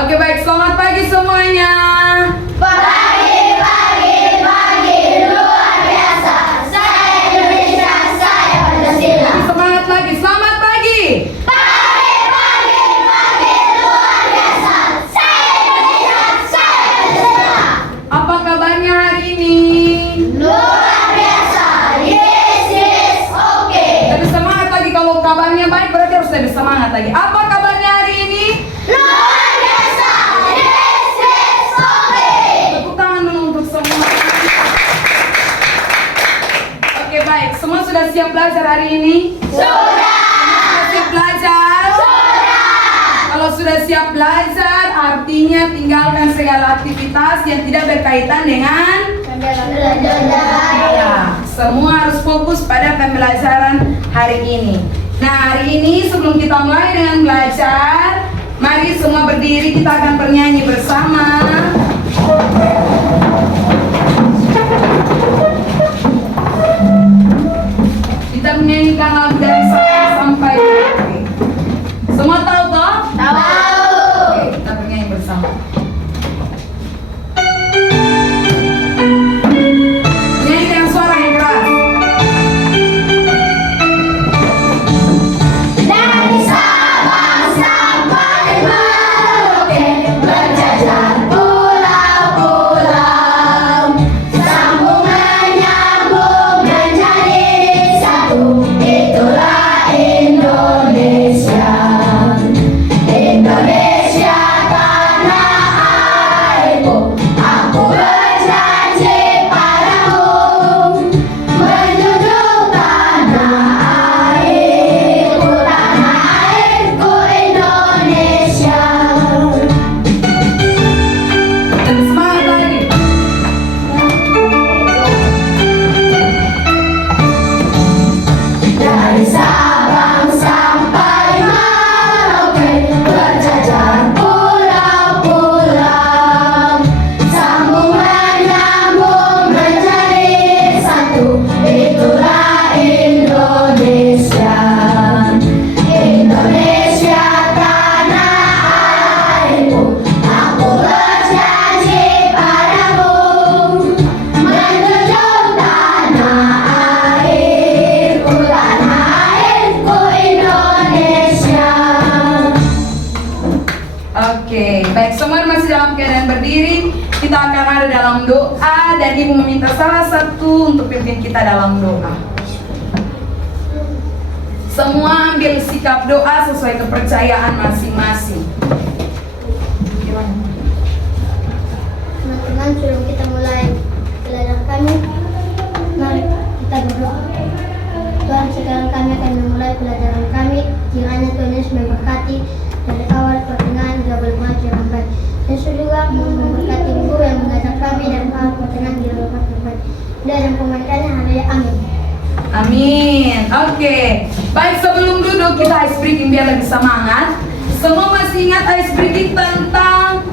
Oke baik, selamat pagi semuanya. Pagi luar biasa. Saya Indonesia, saya Pancasila. Semangat lagi, selamat pagi. Pagi luar biasa. Saya Indonesia, saya Pancasila. Apa kabarnya hari ini? Luar biasa. Yes, oke. Lebih semangat lagi, kalau kabarnya baik berarti harus lebih semangat lagi. Apa kabarnya hari ini? Luar biasa. Yes, oke. Tepuk tangan dulu untuk semua. Oke baik, semua sudah siap belajar hari ini? Sudah. Sudah siap belajar? Kalau sudah siap belajar, artinya tinggalkan segala aktivitas yang tidak berkaitan dengan semua harus fokus pada pembelajaran hari ini. Nah, hari ini sebelum kita mulai dengan belajar, mari semua berdiri, kita akan bernyanyi bersama. Kita menyanyikan lagu dari Sabtu sampai Minggu. Semua tahu toh? Tahu. Oke, kita bernyanyi bersama. Nyanyi dengan suara yang keras. Dari Sabang sampai Merauke, berjajar pulau-pulau, sambung menyambung menjadi satu. Itulah Indonesia. Indonesia tanah airku, aku berjanji padamu, menjunjung tanah airku Indonesia. Lebih semangat lagi. Dari Sabang sampai Merauke, berjajar pulau-pulau, sambung menyambung menjadi satu. Itulah Indonesia. Indonesia tanah airku, aku berjanji padamu, menjunjung tanah airku Indonesia. Oke, baik, semua masih dalam keadaan berdiri. Kita akan ada dalam doa dan Ibu meminta salah satu untuk pimpin kita dalam doa. Semua ambil sikap doa sesuai kepercayaan masing-masing. Gimana? Teman-teman, sebelum kita mulai pelajaran kami, mari kita berdoa. Tuhan, sekarang kami akan memulai pelajaran kami. Kiranya Tuhan Yesus memberkati dari awal pertengahan hingga bermaju yang baik. Yesus juga memberkati guru yang mengajar kami dari awal pertengahan hingga bermaju yang baik. Dan pemerintahannya haleluya, amin. Amin. Oke. Baik, sebelum duduk kita ice breaking biar lebih semangat. Semua masih ingat ice breaking tentang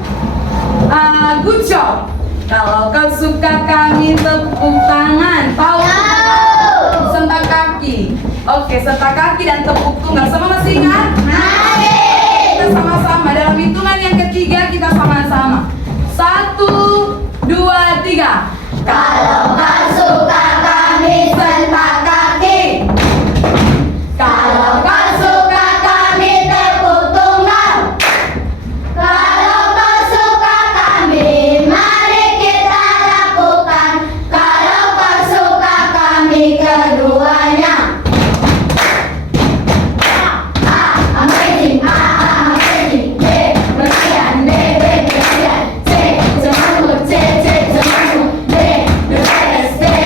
good job. Kalau kau suka kami tepuk tangan. Tahu? Sentak kaki. Oke, sentak kaki dan tepuk tunggal. Semua masih ingat? Kita sama-sama dalam hitungan yang ketiga, kita sama-sama. 1, 2, 3. Kalau kau suka kami sentak kaki, kalau kau suka kami tepuk tunggal, kalau kau suka kami mari kita lakukan, kalau kau suka kami keduanya. Amazing, amazing, bersihan, bersihan, semangat, semangat, the best, the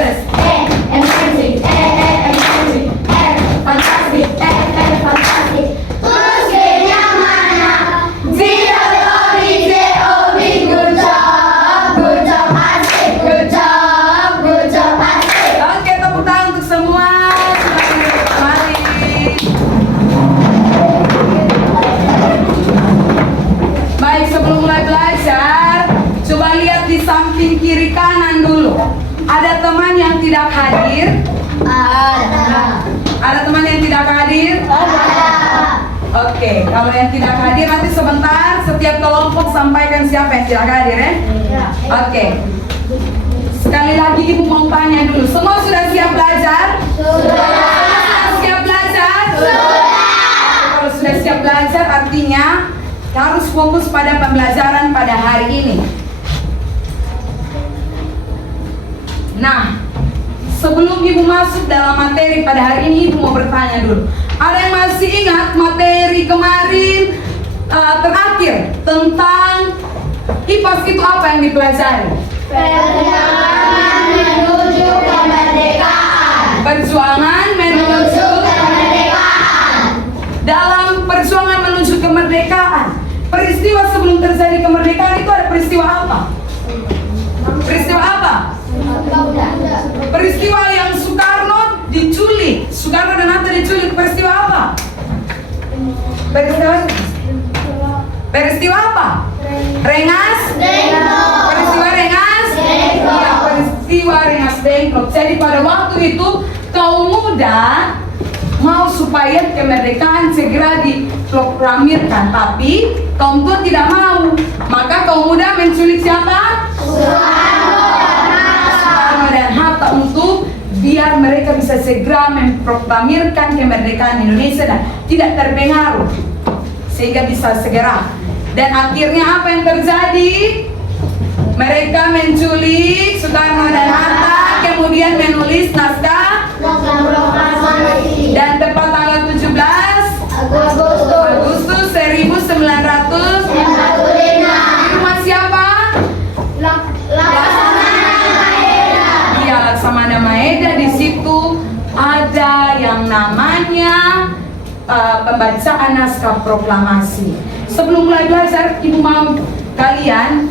best, amazing, amazing, fantastic, fantastic. Terus yang mana? G-O-B, good job, asik, good job, asik. Oke, tepuk tangan untuk semua. Mari. Baik, sebelum mulai belajar, coba lihat di samping kiri kanan dulu. Ada teman yang tidak hadir? Ada. Ada teman yang tidak hadir? Ada. Oke, Kalau yang tidak hadir nanti sebentar setiap kelompok sampaikan siapa yang tidak hadir ya. Oke. Sekali lagi ibu mau tanya dulu, semua sudah siap belajar? Sudah siap belajar? Kalau sudah siap belajar artinya harus fokus pada pembelajaran pada hari ini. Nah, sebelum ibu masuk dalam materi pada hari ini, ibu mau bertanya dulu. Ada yang masih ingat materi kemarin terakhir tentang IPAS itu apa yang dipelajari? Perjuangan menuju kemerdekaan. Perjuangan menuju kemerdekaan. Dalam perjuangan menuju kemerdekaan, peristiwa sebelum terjadi kemerdekaan itu ada peristiwa apa? Peristiwa apa? Peristiwa yang Soekarno diculik. Soekarno dan Hatta diculik. Peristiwa apa? Peristiwa apa? Rengas? Peristiwa Rengas? Ya, peristiwa Rengas Dengklok. Jadi pada waktu itu kaum muda mau supaya kemerdekaan segera diproklamirkan, tapi kaum tua tidak mau. Maka kaum muda menculik siapa? Soekarno dan Hatta untuk biar mereka bisa segera memproklamirkan kemerdekaan Indonesia dan tidak terpengaruh, sehingga bisa segera. Dan akhirnya apa yang terjadi? Mereka menculik Soekarno dan Hatta, kemudian menulis naskah dan tepat tanggal 17 Agustus 1945 di rumah siapa? Iya, Laksamana Maeda. Di situ ada yang namanya pembacaan naskah proklamasi. Sebelum mulai belajar, ibu mau kalian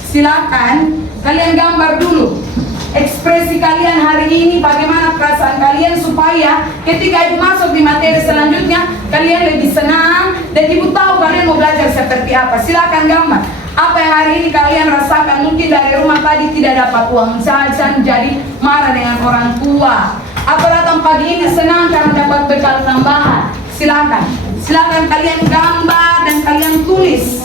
silakan kalian gambar dulu ekspresi kalian hari ini, bagaimana perasaan kalian supaya ketika ibu masuk di materi selanjutnya kalian lebih senang dan ibu tahu kalian mau belajar seperti apa. Silakan gambar apa yang hari ini kalian rasakan. Mungkin dari rumah tadi tidak dapat uang jajan jadi marah dengan orang tua, atau datang pagi ini senang karena dapat bekal tambahan. Silakan kalian gambar dan kalian tulis.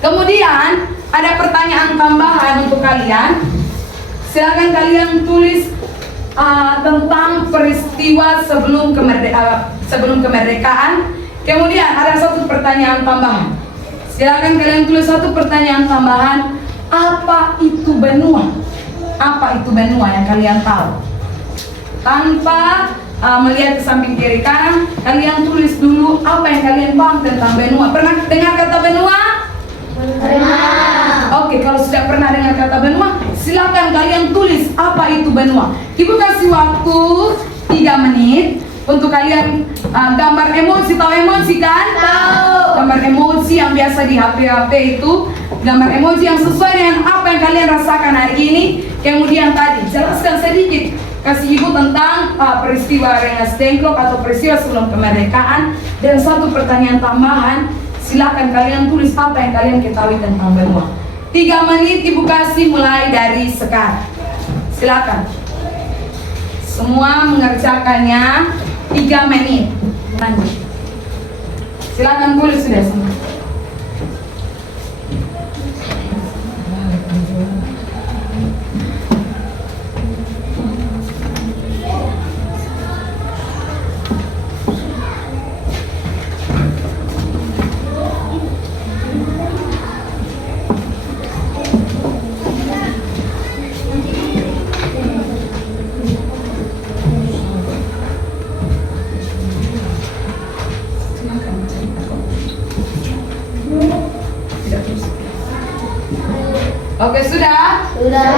Kemudian ada pertanyaan tambahan untuk kalian. Silakan kalian tulis tentang peristiwa sebelum kemerdekaan. Kemudian ada satu pertanyaan tambahan. Silakan kalian tulis satu pertanyaan tambahan. Apa itu benua? Apa itu benua yang kalian tahu? Tanpa melihat ke samping kiri kanan, kalian tulis dulu apa yang kalian paham tentang benua. Pernah dengar kata benua? Oke, kalau sudah pernah dengar kata benua, silakan kalian tulis apa itu benua. Ibu kasih waktu 3 menit untuk kalian gambar emoji. Tahu emoji kan? Tahu. Gambar emoji yang biasa di HP itu, gambar emoji yang sesuai dengan apa yang kalian rasakan hari ini. Kemudian tadi jelaskan sedikit, kasih ibu tentang peristiwa Rengas Dengklok atau peristiwa sebelum kemerdekaan, dan satu pertanyaan tambahan. Silakan kalian tulis apa yang kalian ketahui tentang benua. 3 menit ibu kasih mulai dari sekarang. Silakan. Semua mengerjakannya 3 menit. Lanjut. Silakan tulis sudah semua. Oke, sudah? Sudah.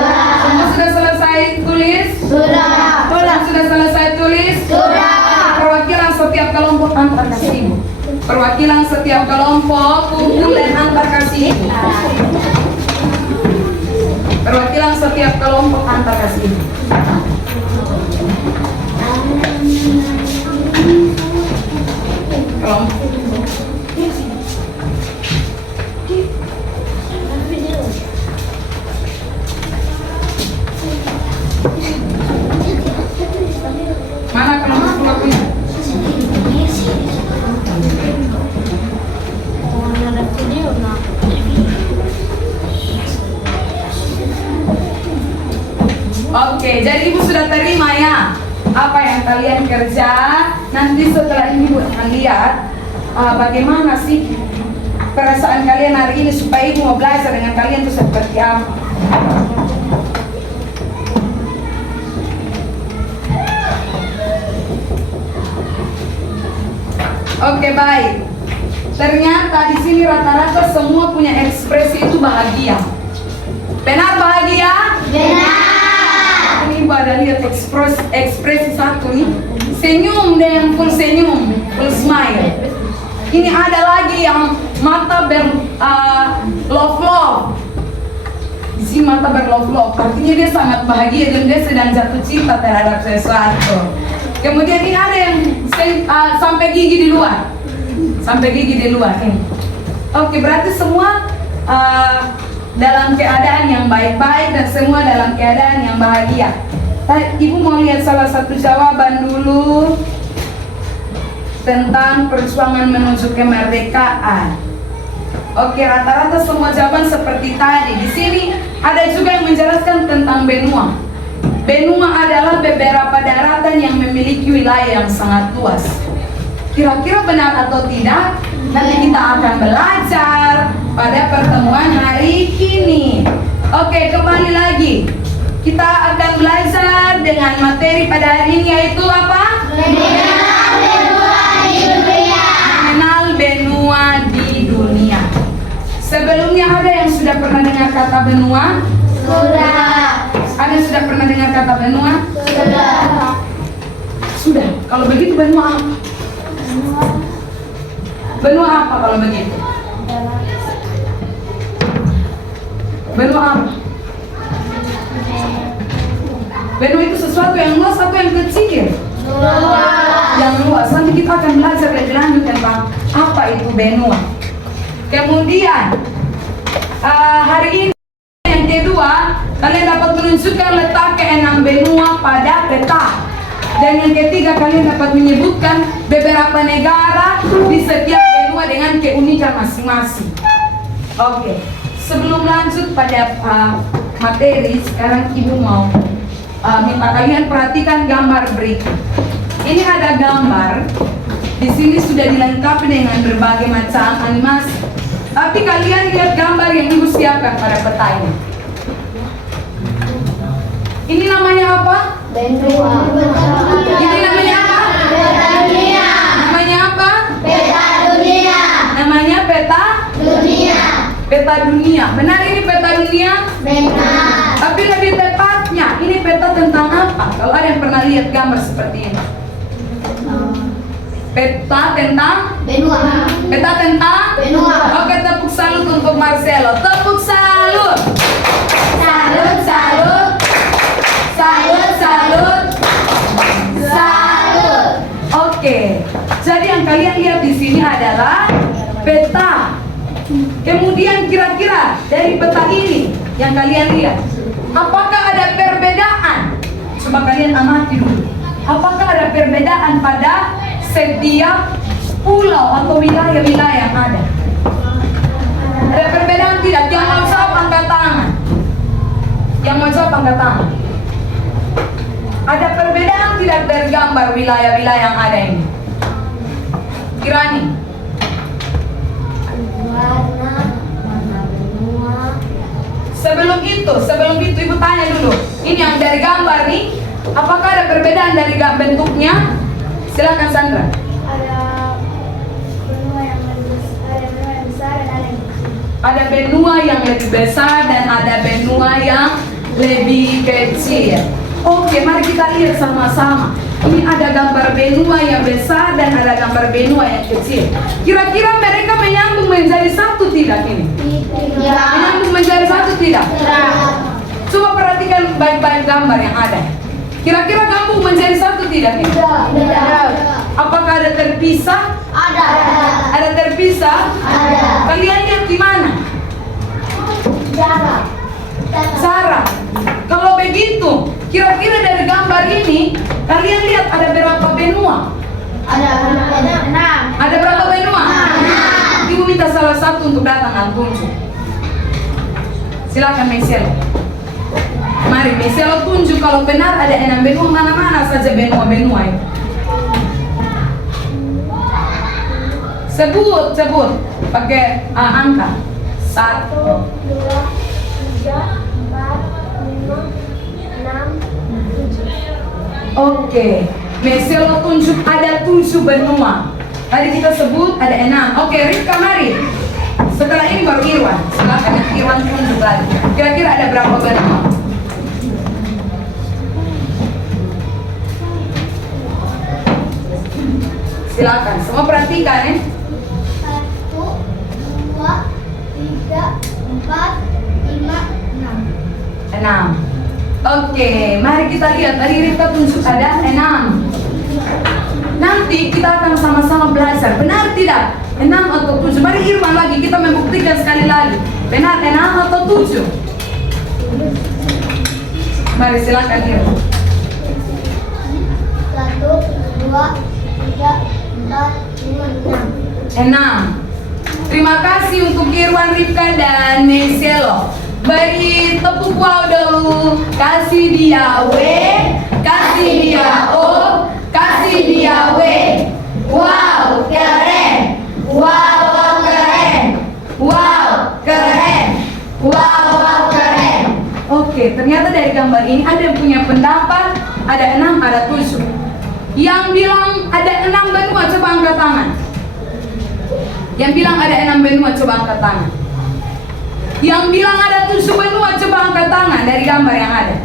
Semua sudah selesai tulis? Sudah. Semua sudah selesai tulis? Sudah. Perwakilan setiap kelompok antar kasih ibu. Perwakilan setiap kelompok kumpul dan antar kasih ibu. Perwakilan setiap kelompok antar kasih ibu. Kelompok. Mana kelompok perwakilan? Oke, jadi Ibu sudah terima ya apa yang kalian kerja. Nanti setelah ini Ibu akan lihat bagaimana sih perasaan kalian hari ini supaya Ibu mau belajar dengan kalian itu seperti apa. Oke, baik. Ternyata di sini rata-rata semua punya ekspresi itu bahagia. Benar bahagia? Benar. Ini Ibu ada lihat ekspresi satu nih. Senyum deh, yang full senyum, full smile. Ini ada lagi yang mata love. Di sini mata love. Artinya dia sangat bahagia dan dia sedang jatuh cinta terhadap sesuatu. Kemudian ini ada yang sampai gigi di luar. Ini. Oke, berarti semua dalam keadaan yang baik-baik dan semua dalam keadaan yang bahagia. Ibu mau lihat salah satu jawaban dulu tentang perjuangan menuju kemerdekaan. Oke, rata-rata semua jawaban seperti tadi. Di sini ada juga yang menjelaskan tentang benua. Benua adalah beberapa daratan yang memiliki wilayah yang sangat luas. Kira-kira benar atau tidak? Nanti kita akan belajar pada pertemuan hari ini. Oke, kembali lagi. Kita akan belajar dengan materi pada hari ini, yaitu apa? Mengenal benua di dunia. Sebelumnya ada yang sudah pernah dengar kata benua? Sudah. Ada yang sudah pernah dengar kata benua? Sudah. Sudah. Kalau begitu benua apa? Benua apa kalau begitu? Benua apa? Benua itu sesuatu yang luas atau yang kecil? Luas. Yang luas. Nanti kita akan belajar lebih lanjut tentang apa itu benua. Kemudian hari ini yang kedua, kalian dapat menunjukkan letak ke-6 benua pada peta. Dan yang ketiga, kalian dapat menyebutkan beberapa negara di setiap benua dengan keunikan masing-masing. Oke, sebelum lanjut pada materi, sekarang Ibu mau minta kalian perhatikan gambar berikut. Ini ada gambar. Di sini sudah dilengkapi dengan berbagai macam animasi. Tapi kalian lihat gambar yang Ibu siapkan pada peta ini. Ini namanya apa? Benua. Ini namanya apa? Peta dunia. Namanya apa? Peta dunia. Namanya peta Dunia. peta dunia. Benar ini peta dunia? Benar. Tapi lebih tepatnya, ini peta tentang apa? Kalau ada yang pernah lihat gambar seperti ini. Peta tentang? Benua. Peta tentang? Benua. Oke, tepuk salut untuk Marcelo. Tepuk salut. Salut, salut. Salut, salut. Salut. Oke. Jadi yang kalian lihat di sini adalah peta. Kemudian kira-kira dari peta ini yang kalian lihat, apakah ada perbedaan? Coba kalian amati dulu. Apakah ada perbedaan pada setiap pulau atau wilayah-wilayah yang ada? Ada perbedaan tidak? Yang mau jawab angkat tangan. Yang mau jawab angkat tangan. Ada perbedaan tidak dari gambar wilayah-wilayah yang ada ini? Kirani. Warna benua. Sebelum itu Ibu tanya dulu. Ini yang dari gambar nih, apakah ada perbedaan dari bentuknya? Silakan Sandra. Ada benua yang besar, ada benua yang besar dan ada yang kecil. Ada benua yang lebih besar dan ada benua yang lebih kecil. Oke, mari kita lihat sama-sama. Ini ada gambar benua yang besar dan ada gambar benua yang kecil. Kira-kira mereka menyambung menjadi satu tidak ini? Menyambung menjadi satu tidak? Coba perhatikan baik-baik gambar yang ada. Kira-kira kampung menjadi satu tidak ini? Tidak. Apakah ada terpisah? Ada. Ada terpisah? Ada. Kalian lihat di mana? Jarak. Cara. Kalau begitu, kira-kira dari gambar ini, kalian lihat ada berapa benua? Ada 6. Ada berapa benua? 6. Ibu minta salah satu untuk datang dan tunjuk. Silakan Michelle. Mari, Michelle tunjuk kalau benar ada 6 benua, mana-mana saja benua-benua itu. Sebut pakai angka. 1, 2, 3, 4, 5, 6, 7. Oke, Michelle tunjuk ada 7 benua. Tadi kita sebut ada 6. Oke, Rifka mari. Setelah ini baru Irwan. Silakan Irwan tunjuk lagi. Kira-kira ada berapa benua? Silakan, semua perhatikan ya. 1, 2, 3, 4, 5, 6. 6. Oke, mari kita lihat. Tadi Rifka tunjuk ada 6. Nanti kita akan sama-sama belajar. Benar tidak? 6 atau 7? Mari Irwan lagi, kita membuktikan sekali lagi. Benar 6 atau 7? Mari silakan Irwan. 1, 2, 3, 4, 5, 6. 6. Terima kasih untuk Irwan, Rifka, dan Michelle. Beri tepuk wow dulu. Kasih dia W, kasih dia O, kasih dia W. Wow, keren. Wow, keren. Wow, keren. Wow, keren. Oke, ternyata dari gambar ini ada yang punya pendapat, ada 6, ada 7. Yang bilang ada 6 benua, coba angkat tangan. Yang bilang ada 6 benua, coba angkat tangan. Yang bilang ada 7 benua, coba angkat tangan dari gambar yang ada.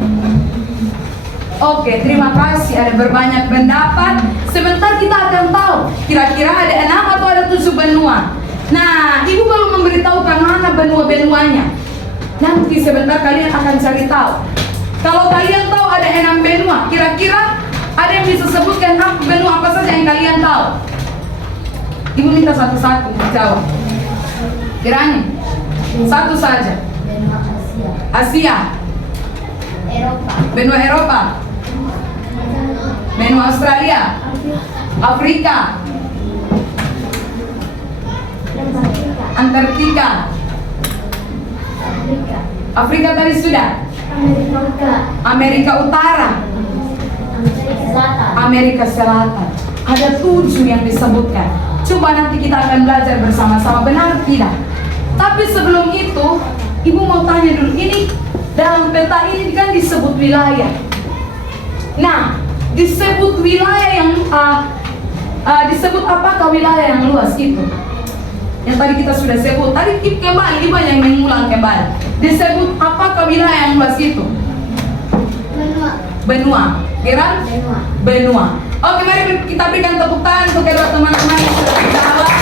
Oke, terima kasih. Ada berbanyak pendapat. Sebentar kita akan tahu kira-kira ada 6 atau ada 7 benua. Nah, ibu baru memberitahukan mana benua-benuanya. Nanti sebentar kalian akan cari tahu. Kalau kalian tahu ada 6 benua, kira-kira ada yang bisa sebutkan benua apa saja yang kalian tahu? Ibu minta satu-satu jawab. Kiranya satu saja. Benua Asia. Asia, Eropa. benua Eropa, benua Australia, Afrika, Antartika. Afrika. Afrika tadi sudah. Amerika. Amerika Utara, Amerika Selatan. Amerika Selatan. Ada 7 yang disebutkan. Coba nanti kita akan belajar bersama-sama, benar tidak? Tapi sebelum itu, ibu mau tanya dulu, ini dalam peta ini kan disebut wilayah. Nah, disebut wilayah yang disebut apakah wilayah yang luas itu? Yang tadi kita sudah sebut. Tadi kembali, ibu yang mengulang kembali. Disebut apakah wilayah yang luas itu? Benua. Benua. Kira? Benua. Benua. Oke, mari kita berikan tepuk tangan untuk kedua teman-teman yang sudah menjawab.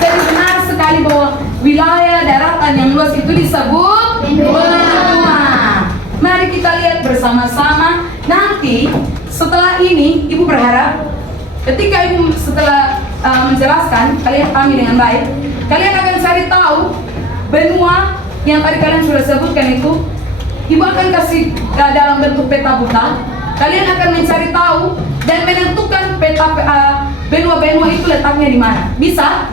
Jadi benar sekali bahwa wilayah daratan yang luas itu disebut benua. Mari kita lihat bersama-sama. Nanti setelah ini, ibu berharap ketika ibu setelah menjelaskan, kalian pahami dengan baik. Kalian akan cari tahu benua yang tadi kalian sudah sebutkan itu. Ibu akan kasih dalam bentuk peta buta. Kalian akan mencari tahu dan menentukan peta benua-benua itu letaknya di mana. Bisa?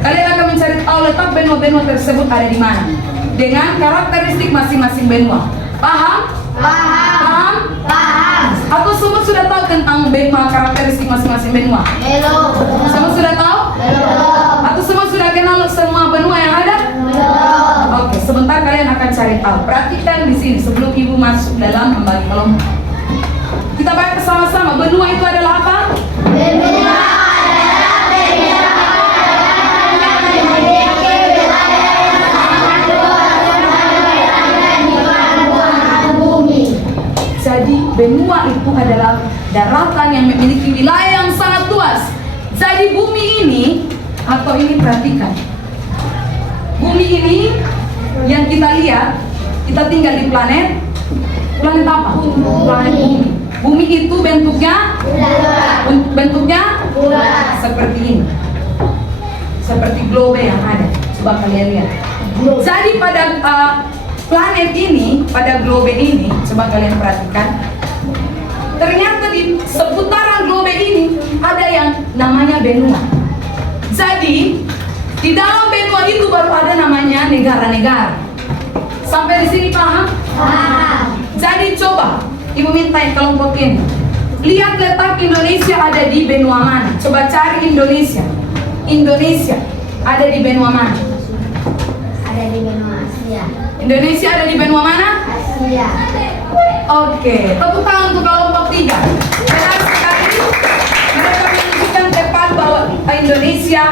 Kalian akan mencari tahu letak benua-benua tersebut ada di mana dengan karakteristik masing-masing benua. Paham? Paham? Paham. Atau semua sudah tahu tentang benua, karakteristik masing-masing benua? Belum. Semua sudah tahu? Belum. Atau semua sudah kenal semua benua yang ada? Belum. Oke, sebentar kalian akan cari tahu. Perhatikan di sini sebelum ibu masuk dalam membagi kelompok. Kita baca sama-sama. Benua itu adalah apa? Benua Jadi benua itu adalah daratan yang memiliki wilayah yang sangat luas. Jadi bumi ini, atau ini perhatikan, bumi ini yang kita lihat, kita tinggal di planet apa? Planet bumi. Bumi itu bentuknya seperti ini, seperti globe yang ada. Coba kalian lihat. Jadi pada planet ini, pada globe ini, coba kalian perhatikan. Ternyata di seputaran globe ini ada yang namanya benua. Jadi di dalam benua itu baru ada namanya negara-negara. Sampai di sini paham? Paham. Jadi coba Ibu minta kelompok ini, lihat letak Indonesia ada di benua mana. Coba cari Indonesia. Indonesia ada di benua mana? Ada di benua Asia. Indonesia ada di benua mana? Asia. Oke, tepuk tangan untuk kelompok 3. Benar sekali. Mereka menunjukkan tepat bahwa Indonesia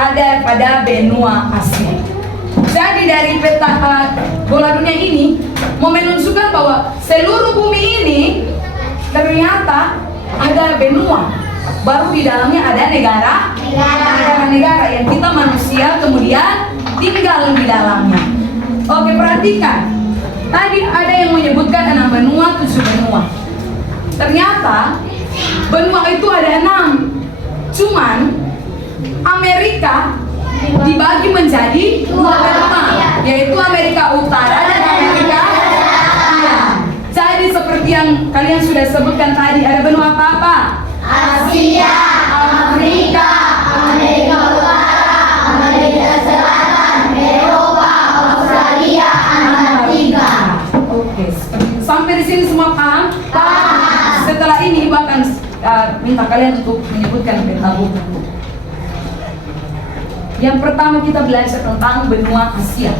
ada pada benua Asia. Jadi dari peta bola dunia ini mau menunjukkan bahwa seluruh bumi ini ternyata ada benua. Baru di dalamnya ada negara-negara yang kita manusia kemudian tinggal di dalamnya. Oke, perhatikan. Tadi ada yang menyebutkan 6 benua, 7 benua. Ternyata benua itu ada 6. Cuman Amerika dibagi menjadi 2 benua, yaitu Amerika Utara dan Amerika Selatan. Jadi seperti yang kalian sudah sebutkan tadi, ada benua apa? Asia, Afrika, Amerika Utara, Amerika Selatan, Eropa, Australia, Antartika. Oke, sampai di sini semua paham? Paham. Setelah ini Ibu akan minta kalian untuk menyebutkan peta bumi. Yang pertama kita belajar tentang benua Asia.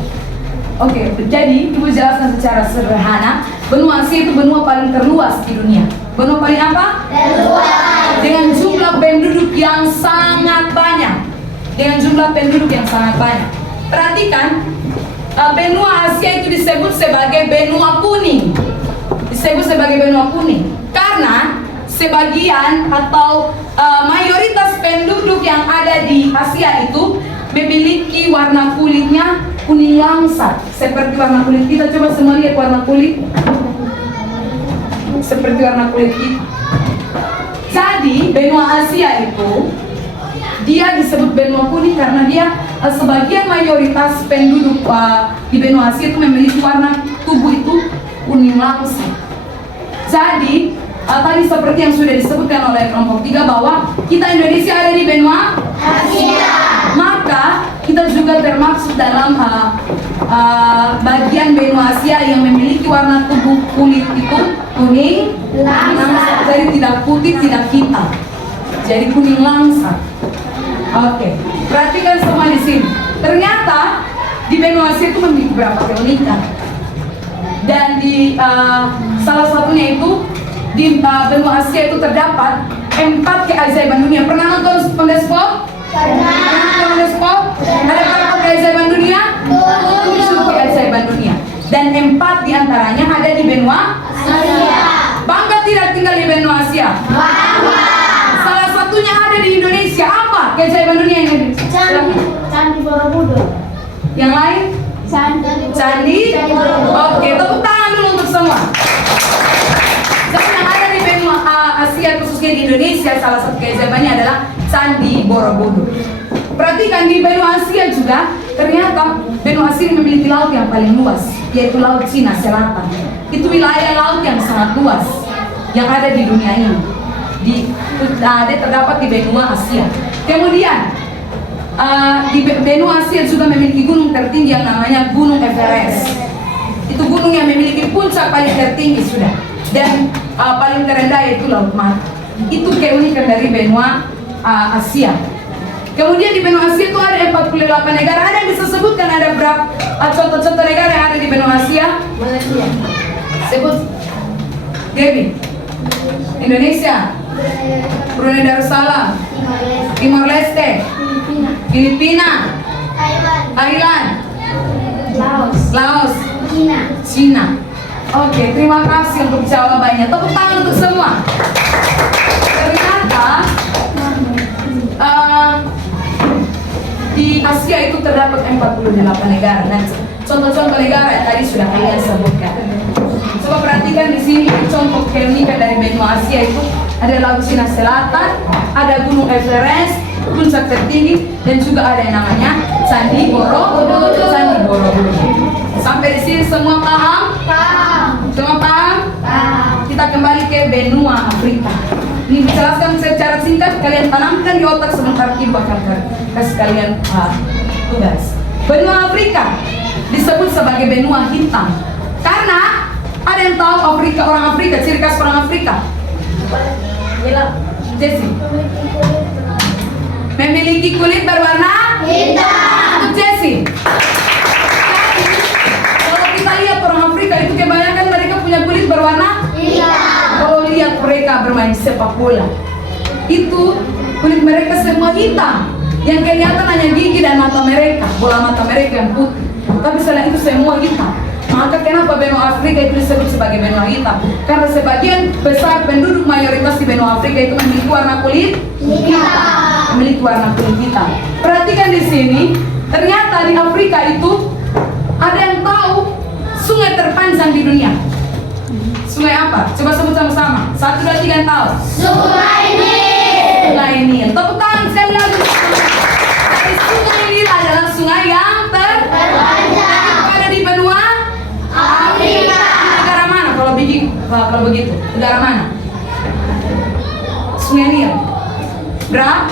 Oke, jadi Ibu jelaskan secara sederhana, benua Asia itu benua paling terluas di dunia. Benua paling apa? Terluas. Dengan jumlah penduduk yang sangat banyak. Dengan jumlah penduduk yang sangat banyak. Perhatikan, benua Asia itu disebut sebagai benua kuning. Disebut sebagai benua kuning karena sebagian atau mayoritas penduduk yang ada di Asia itu memiliki warna kulitnya kuning langsat seperti warna kulit kita. Coba semua lihat warna kulit seperti warna kulit kita. Jadi benua Asia itu dia disebut benua kuning karena dia sebagian mayoritas penduduk di benua Asia itu memiliki warna tubuh itu kuning langsat. Jadi tadi seperti yang sudah disebutkan oleh kelompok 3 bahwa kita Indonesia ada di benua Asia. Maka kita juga termasuk dalam bagian benua Asia yang memiliki warna tubuh kulit itu kuning langsat. Jadi tidak putih, tidak hitam. Jadi kuning langsat. Oke, perhatikan semua di sini. Ternyata di benua Asia itu memiliki beberapa keunikan. Dan di salah satunya itu di benua Asia itu terdapat 4 keajaiban dunia. Pernah nonton SpongeBob? Pernah. SpongeBob? Ada berapa keajaiban dunia? 7 keajaiban dunia. Dan 4 diantaranya ada di benua Asia. Bangga tidak tinggal di benua Asia? Bangga. Salah satunya ada di Indonesia. Apa keajaiban dunia yang ada? Candi Borobudur. Yang lain? Candi. Oke, tepuk tangan dulu untuk semua. Jadi yang ada di benua Asia khususnya di Indonesia, salah satu keajaibannya adalah Candi Borobudur. Perhatikan di benua Asia juga ternyata benua Asia memiliki laut yang paling luas, yaitu Laut Cina Selatan. Itu wilayah laut yang sangat luas yang ada di dunia ini. Dia terdapat di benua Asia. Kemudian di benua Asia juga memiliki gunung tertinggi yang namanya Gunung Everest. Itu gunung yang memiliki puncak paling tertinggi sudah, dan paling terendah yaitu Laut Mati. Itu keunikan dari benua Asia. Kemudian di benua Asia itu ada 48 negara. Ada yang bisa sebutkan ada berapa contoh-contoh negara yang ada di benua Asia? Malaysia. Sebut. Gaby. Indonesia, Brunei Darussalam, Timor Leste, Filipina, Thailand, Laos, Cina. Oke, terima kasih untuk jawabannya. Tepuk tangan untuk semua. Ternyata di Asia itu terdapat 48 negara. Nah, contoh-contoh negara yang tadi sudah kalian sebutkan. Coba perhatikan di sini contoh keunikan dari benua Asia itu ada Laut Cina Selatan, ada Gunung Everest, puncak tertinggi, dan juga ada yang namanya Candi Borobudur. Sampai di sini semua paham? Paham. Semua paham? Paham. Kita kembali ke benua Afrika. Ini dijelaskan secara singkat, kalian tanamkan di otak sebentar, Ibu akan kasih kalian tugas. Benua Afrika disebut sebagai benua hitam karena Ada yang tahu orang Afrika, ciri khas orang Afrika? Jesse. Memiliki kulit berwarna hitam. Untuk Jesse. Kalau kita lihat orang Afrika itu kebanyakan mereka punya kulit berwarna Hitam. Kalau lihat mereka bermain sepak bola, itu kulit mereka semua hitam. Yang kelihatan hanya gigi dan mata mereka, bola mata mereka yang putih. Tapi selain itu semua hitam. Maka kenapa benua Afrika itu disebut sebagai benua hitam? Karena sebagian besar penduduk mayoritas di benua Afrika itu memiliki warna kulit Hitam. memiliki warna kulit hitam. Perhatikan di sini, ternyata di Afrika itu ada yang tahu sungai terpanjang di dunia. Sungai apa? Coba sebut sama-sama. 1, 2, 3 tahu. Sungai Nil. Sungai Nil. Tepuk tangan sekali lagi. Dari sungai Nil adalah sungai yang Terpanjang. ada di benua Afrika. negara mana? Kalau begitu, negara mana? Sungai Nil. Berapa?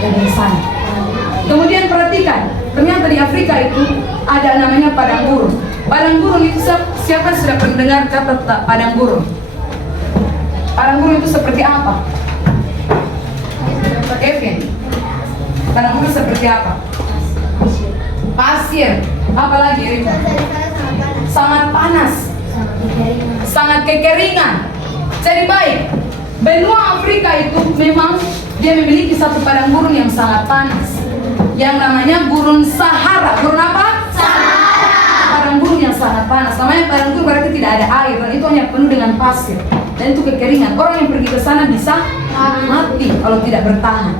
Ada di sana. Kemudian perhatikan, ternyata di Afrika itu ada namanya padang gurun. Padang gurun itu siapa yang sudah pernah dengar kata padang gurun? Padang gurun itu seperti apa? Kevin, padang gurun seperti apa? Pasir. Apa lagi, Rita? Sangat panas, sangat kekeringan. Jadi baik, benua Afrika itu memang dia memiliki satu padang gurun yang sangat panas, yang namanya gurun Sahara. Gurun apa? Padang gurun yang sangat panas. Namanya padang gurun berarti tidak ada air dan itu hanya penuh dengan pasir dan itu kekeringan. Orang yang pergi ke sana bisa mati kalau tidak bertahan.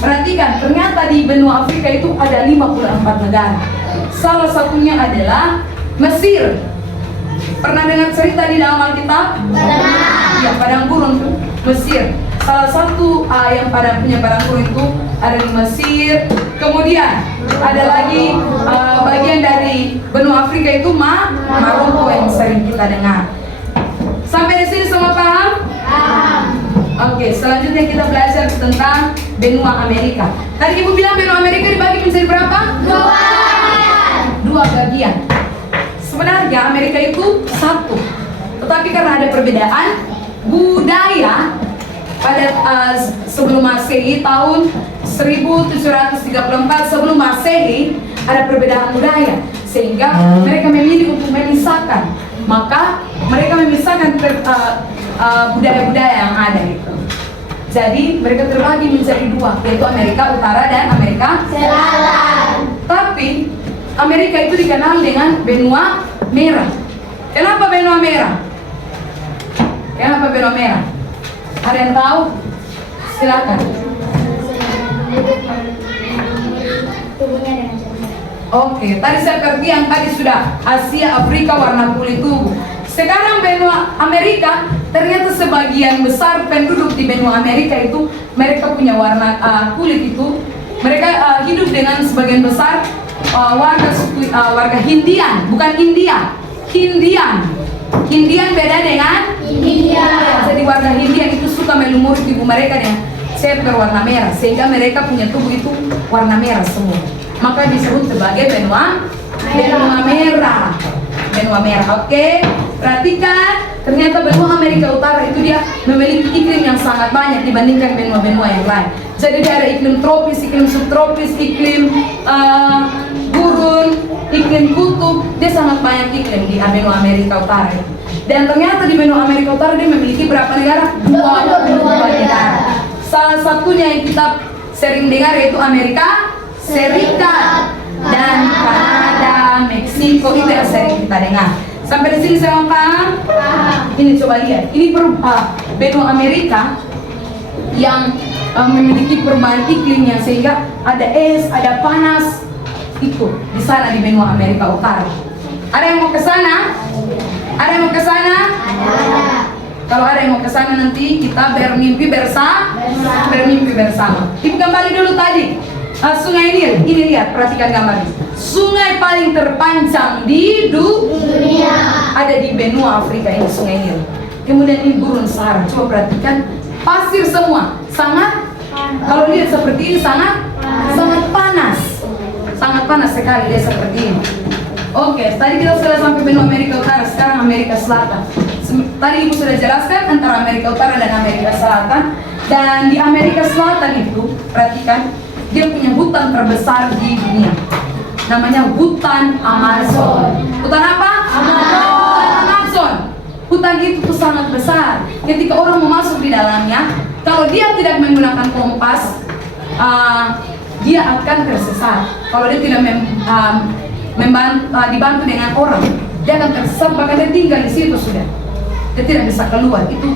Perhatikan, ternyata di benua Afrika itu ada 54 negara. Salah satunya adalah Mesir. Pernah dengar cerita di dalam Alkitab? Ya, padang gurun tuh Mesir. Salah satu yang punya padang gurun itu ada di Mesir. Kemudian ada lagi bagian dari benua Afrika itu Maroko yang sering kita dengar. Sampai di sini semua paham? Oke, selanjutnya kita belajar tentang benua Amerika. Tadi ibu bilang benua Amerika dibagi menjadi berapa? 2 bagian. Sebenarnya Amerika itu satu, tetapi karena ada perbedaan budaya pada sebelum Masehi tahun 1734 sebelum Masehi ada perbedaan budaya sehingga mereka memilih untuk memisahkan. Maka mereka memisahkan budaya-budaya yang ada itu. Jadi mereka terbagi menjadi 2, yaitu Amerika Utara dan Amerika Selatan. Tapi Amerika itu dikenal dengan benua merah. Kenapa benua merah? Kenapa benua merah? Ada yang tahu? Silakan. Oke, tadi seperti yang tadi sudah Asia, Afrika, warna kulit tubuh. Sekarang benua Amerika, ternyata sebagian besar penduduk di benua Amerika itu mereka punya warna kulit itu mereka hidup dengan sebagian besar warga Hindian, bukan India. Hindian beda dengan India. Jadi warga Hindian itu suka melumuri tubuh mereka dengan cat berwarna merah sehingga mereka punya tubuh itu warna merah semua. Maka disebut sebagai benua merah. Benua merah. Oke. Perhatikan, ternyata benua Amerika Utara itu dia memiliki iklim yang sangat banyak dibandingkan benua-benua yang lain. Jadi dia ada iklim tropis, iklim subtropis, iklim gurun, iklim kutub. Dia sangat banyak iklim di benua Amerika Utara itu. Dan ternyata di benua Amerika Utara dia memiliki berapa negara? 22 negara. Salah satunya yang kita sering dengar yaitu Amerika Serikat dan Kanada, Meksiko, itu yang sering kita dengar. Sampai di sini saya paham? Ini coba lihat, ini benua Amerika yang memiliki perubahan iklimnya sehingga ada es, ada panas itu di sana di benua Amerika Utara. Ada yang mau ke sana? Ada yang mau ke sana? Kalau ada yang mau ke sana nanti kita bermimpi bersama. Ibu kembali dulu tadi. Sungai Nil, ini lihat, perhatikan gambarnya. Sungai paling terpanjang di dunia ada di benua Afrika ini, Sungai Nil. Kemudian ini gurun Sahara, coba perhatikan, pasir semua, sangat, kalau lihat seperti ini sangat panas sekali dia seperti ini. Oke, tadi kita sudah sampai benua Amerika Utara, sekarang Amerika Selatan. Tadi Ibu sudah jelaskan antara Amerika Utara dan Amerika Selatan. Dan di Amerika Selatan itu, perhatikan, dia punya hutan terbesar di dunia. Namanya hutan Amazon. Hutan apa? Amazon. Hutan itu tuh sangat besar. Ketika orang mau masuk di dalamnya, kalau dia tidak menggunakan kompas, dia akan tersesat. Kalau dia tidak dibantu dengan orang, dia akan tersesat, bahkan dia tinggal di situ sudah. Dia tidak bisa keluar. Itu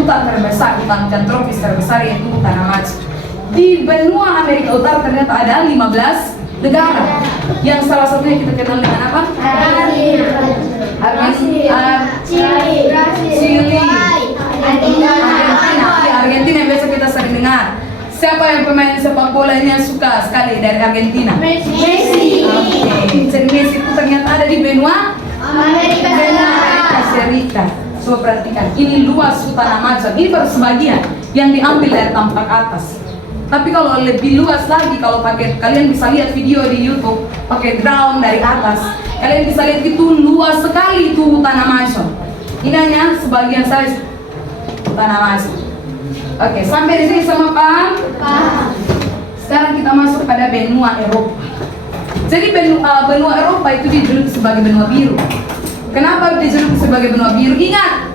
hutan terbesar, hutan tropis terbesar, yaitu hutan Amazon. Di benua Amerika Utara ternyata ada 15 negara, yang salah satunya kita kenal dengan apa? Chile, Argentina yang biasa kita sering dengar. Siapa yang pemain sepak bolanya suka sekali dari Argentina? Messi. Oke, jadi Messi itu ternyata ada di benua Amerika Serikat. Coba perhatikan, ini luas hutan Amazon. Ini baru sebagian yang diambil dari tampak atas. Tapi kalau lebih luas lagi, kalau pakai, kalian bisa lihat video di YouTube pakai drone dari atas, kalian bisa lihat itu luas sekali itu hutan Amazon. Ini hanya sebagian saja hutan Amazon. Oke, sampai di sini semua paham? Sekarang kita masuk pada benua Eropa. Jadi benua Eropa itu dijuluki sebagai benua biru. Kenapa dijuluki sebagai benua biru? Ingat,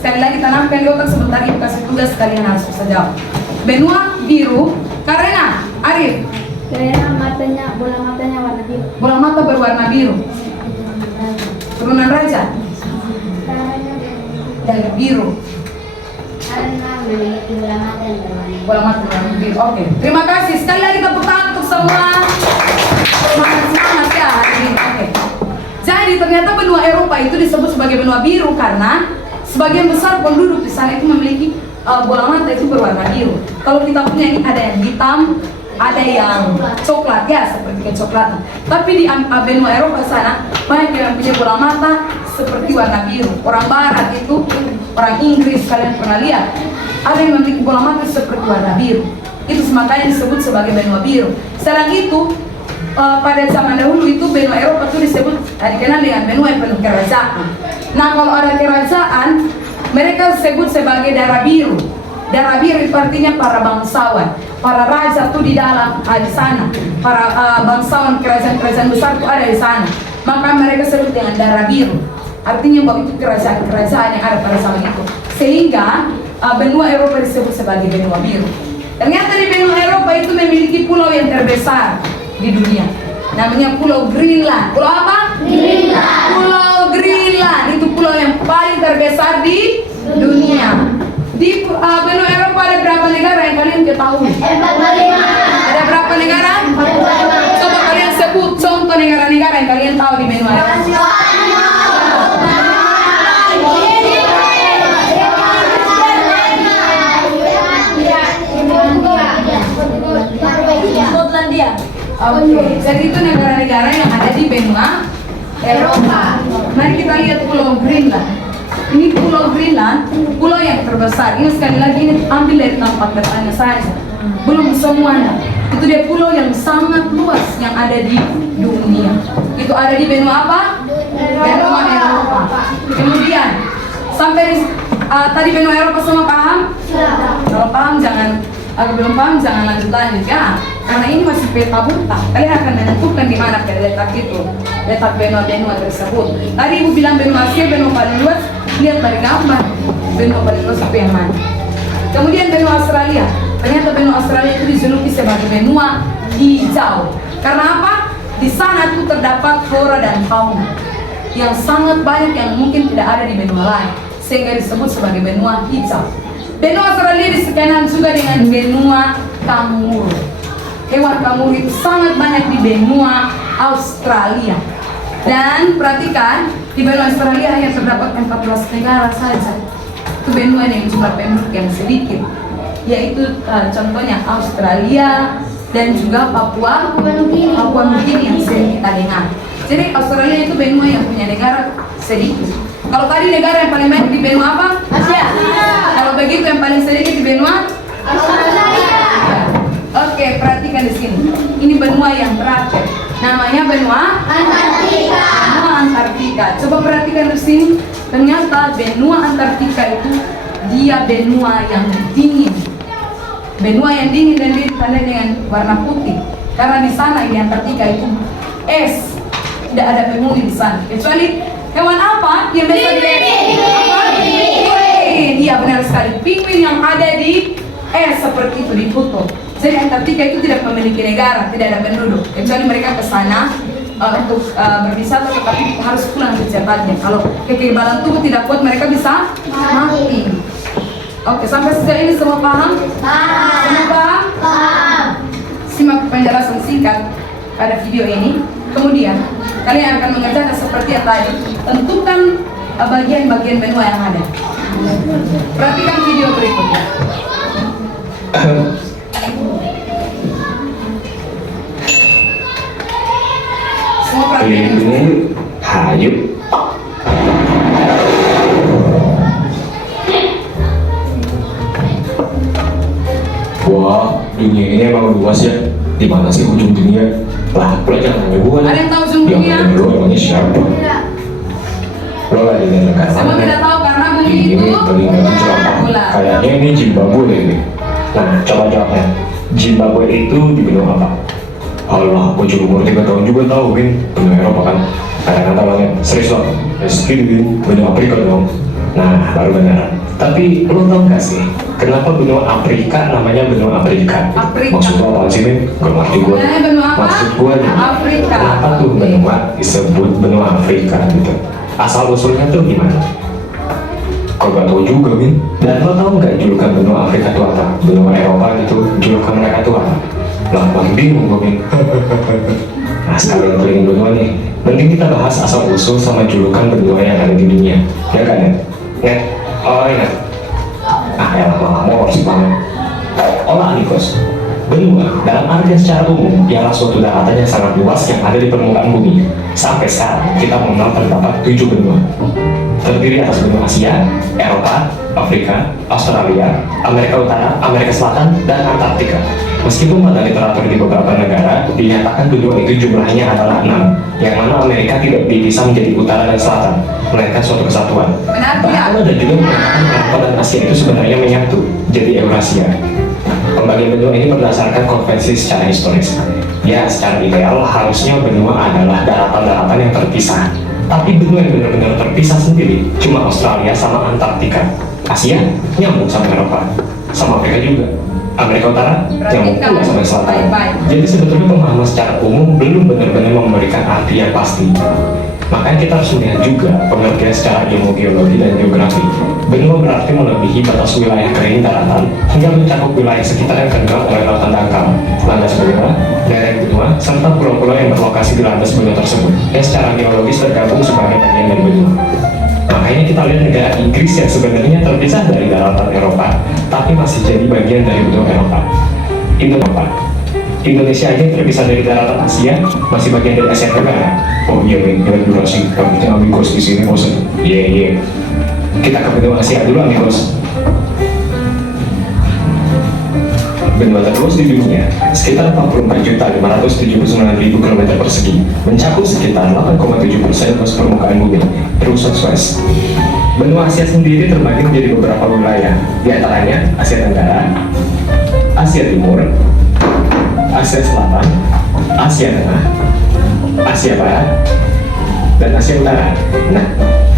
sekali lagi tanamkan di otak, sebentar Ibu kasih tugas, kalian harus bisa jawab. Benua biru karena Arif, Karena bola matanya warna biru. bola mata berwarna biru. Turunan raja dari biru. Karena memiliki bola mata yang berwarna Bola mata berwarna biru. Oke, terima kasih. Sekali lagi tepuk tangan untuk semua. Semangat ya hari ini. Oke. Jadi ternyata benua Eropa itu disebut sebagai benua biru karena sebagian besar penduduk di sana itu memiliki bola mata itu berwarna biru. Kalau kita punya ini ada yang hitam, ada yang coklat ya, seperti kecoklatan. Tapi di benua Eropa sana banyak yang punya bola mata seperti warna biru. Orang Barat itu, orang Inggris, kalian pernah lihat, ada yang memiliki bola mata seperti warna biru. Itu makanya disebut sebagai benua biru. Selain itu, pada zaman dahulu itu benua Eropa itu disebut dikenal dengan benua yang penuh kerajaan. Nah, kalau ada kerajaan, mereka sebut sebagai darah biru. Darah biru itu artinya para bangsawan, para raja tuh di dalam di sana, para bangsawan kerajaan-kerajaan besar tuh ada di sana. Maka mereka sebut dengan darah biru. Artinya bahwa itu kerajaan-kerajaan yang ada pada zaman itu. Sehingga benua Eropa disebut sebagai benua biru. Ternyata di benua Eropa itu memiliki pulau yang terbesar di dunia. Namanya Pulau Greenland. Pulau apa? Greenland. Pulau Greenland itu pulau yang paling terbesar di dunia. Di benua Eropa ada berapa negara yang kalian ketahui? 45. Ada berapa negara? 45. Coba kalian sebut contoh negara-negara yang kalian tahu di benua Eropa. Skotlandia. Oke, jadi itu negara-negara yang ada di benua Eropa. Mari kita lihat Pulau Greenland. Ini Pulau Greenland, pulau yang terbesar. Ini sekali lagi ini ambil dari tampak datanya saja. Belum semuanya. Itu dia pulau yang sangat luas yang ada di dunia. Itu ada di benua apa? Benua Eropa. Kemudian sampai tadi benua Eropa semua paham? Kalau paham jangan, kalau belum paham jangan lanjut ya. Karena ini masih peta buta. Kalian akan menentukan di mana letak itu, letak benua-benua tersebut. Tadi Ibu bilang benua Asia, benua paling luas. Lihat dari gambar, benua paling luas itu yang mana. Kemudian benua Australia. Ternyata benua Australia itu dijuluki sebagai benua hijau. Karena apa? Di sana tuh terdapat flora dan fauna yang sangat banyak yang mungkin tidak ada di benua lain, sehingga disebut sebagai benua hijau. Benua Australia dikenal juga dengan benua kanguru. Hewan kanguru itu sangat banyak di benua Australia. Dan perhatikan, di benua Australia hanya terdapat 14 negara saja. Itu benua yang jumlah penduduk yang sedikit, yaitu contohnya Australia dan juga Papua Nugini yang sering kita dengar. Jadi Australia itu benua yang punya negara sedikit. Kalau tadi negara yang paling banyak di benua apa? Asia. Kalau begitu yang paling sedikit di benua Australia. Oke, perhatikan di sini. Ini benua yang terakhir. Namanya benua Antartika. Benua Antartika. Coba perhatikan di sini. Ternyata benua Antartika itu dia benua yang dingin. Benua yang dingin dan ditandai dengan warna putih. Karena di sana di Antartika itu es, tidak ada penghuni di sana. Kecuali hewan apa yang biasa dilihat? Penguin. Iya benar sekali. Penguin yang ada di es seperti itu di kutub. Jadi Antartika itu tidak memiliki negara, tidak ada penduduk. Kecuali mereka ke sana untuk berwisata, tetapi harus pulang secepatnya. Kalau kekebalan tubuh tidak kuat, mereka bisa mati. Oke, sampai sejauh ini semua paham? Semua paham? Paham. Simak penjelasan singkat pada video ini. Kemudian kalian akan mengerjakan seperti yang tadi. Tentukan bagian-bagian benua yang ada. Perhatikan video berikutnya. Semua perhatikan. Ini hayuk. Wah, dunia ini emang luas ya. Di mana sih ujung dunia? Lah, lo jangan nanya gue. Ada yang tahu ujung Yang dunia? nanya lo emangnya siapa? Lo lagi di negara Semua mana? tidak tahu karena bumi Ini itu telinga celaka. bulat. Kayaknya ini Zimbabwe deh. Ini. Nah, coba jawabnya. Zimbabwe itu di benua apa? Allah, gue juga umur 3 tahun juga tahu, Win. Benua Eropa kan? Kadang-kadang tolongnya, serius loh. Pasti Win, benua Afrika dong. Nah, baru benar. Tapi lo tau gak sih, kenapa benua Afrika namanya benua Afrika? Afrika. Maksud lo apaan sih, Win? Gak ngerti gue. Namanya benua apa? Maksud gue nih, Afrika. kenapa tuh Oke. benua disebut benua Afrika gitu? Asal usulnya tuh gimana? Kau gak tau juga, Win. Dan lo tau gak julukan benua Afrika itu apa? Benua Eropa gitu, julukan mereka tuh apa? Lah, makin bingung gue, Win. Nah, sekalian keliling benua nih, mending kita bahas asal usul sama julukan benua yang ada di dunia. Ya kan, Net? Net? Oh, ingat. Ah, ya lama-lama harus banget. Olah nih, Bos. Benua, dalam artian secara umum, ialah suatu daratan yang sangat luas yang ada di permukaan bumi. Sampai sekarang, kita mengenal terdapat 7 benua. Terdiri atas benua Asia, Eropa, Afrika, Australia, Amerika Utara, Amerika Selatan, dan Antartika. Meskipun pada literatur di beberapa negara dinyatakan benua itu jumlahnya adalah 6, yang mana Amerika tidak dipisah menjadi utara dan selatan, melainkan suatu kesatuan. Benar tidak? Bahkan ada juga mengatakan Eropa dan Asia itu sebenarnya menyatu, jadi Eurasia. Pembagian benua ini berdasarkan konvensi secara historis. Ya, secara ideal harusnya benua adalah daratan-daratan yang terpisah. Tapi benua yang benar-benar terpisah sendiri cuma Australia sama Antartika. Asia nyambung sama Eropa, sama Afrika juga. Amerika Utara nyambung pula sama Selatan. Baik-baik. Jadi sebetulnya pemahaman secara umum belum benar-benar memberikan arti yang pasti. Makanya kita harus melihat juga pengertian secara ilmu geologi dan geografi. Benua berarti melebihi batas wilayah kering daratan hingga mencakup wilayah sekitar yang tergenang oleh lautan dangkal, landas benua, lereng benua, serta pulau-pulau yang berlokasi di landas benua tersebut yang secara geologis tergabung sebagai bagian dari benua. Makanya kita lihat negara Inggris yang sebenarnya terpisah dari daratan Eropa, tapi masih jadi bagian dari benua Eropa. Indonesia aja yang terpisah dari daratan Asia, masih bagian dari Asia Tenggara. Oh iya, nilai durasi, rambutnya amigos di sini bosan. Iya. Kita ke benua Asia dulu, amigos. Benua terluas di dunia, sekitar 44.579.000 km persegi, mencakup sekitar 8,7% luas permukaan bumi, terusan Suez. Benua Asia sendiri terbagi menjadi beberapa wilayah, di antaranya Asia Tenggara, Asia Timur, Asia Selatan, Asia Tengah, Asia Barat, dan Asia Utara. Nah,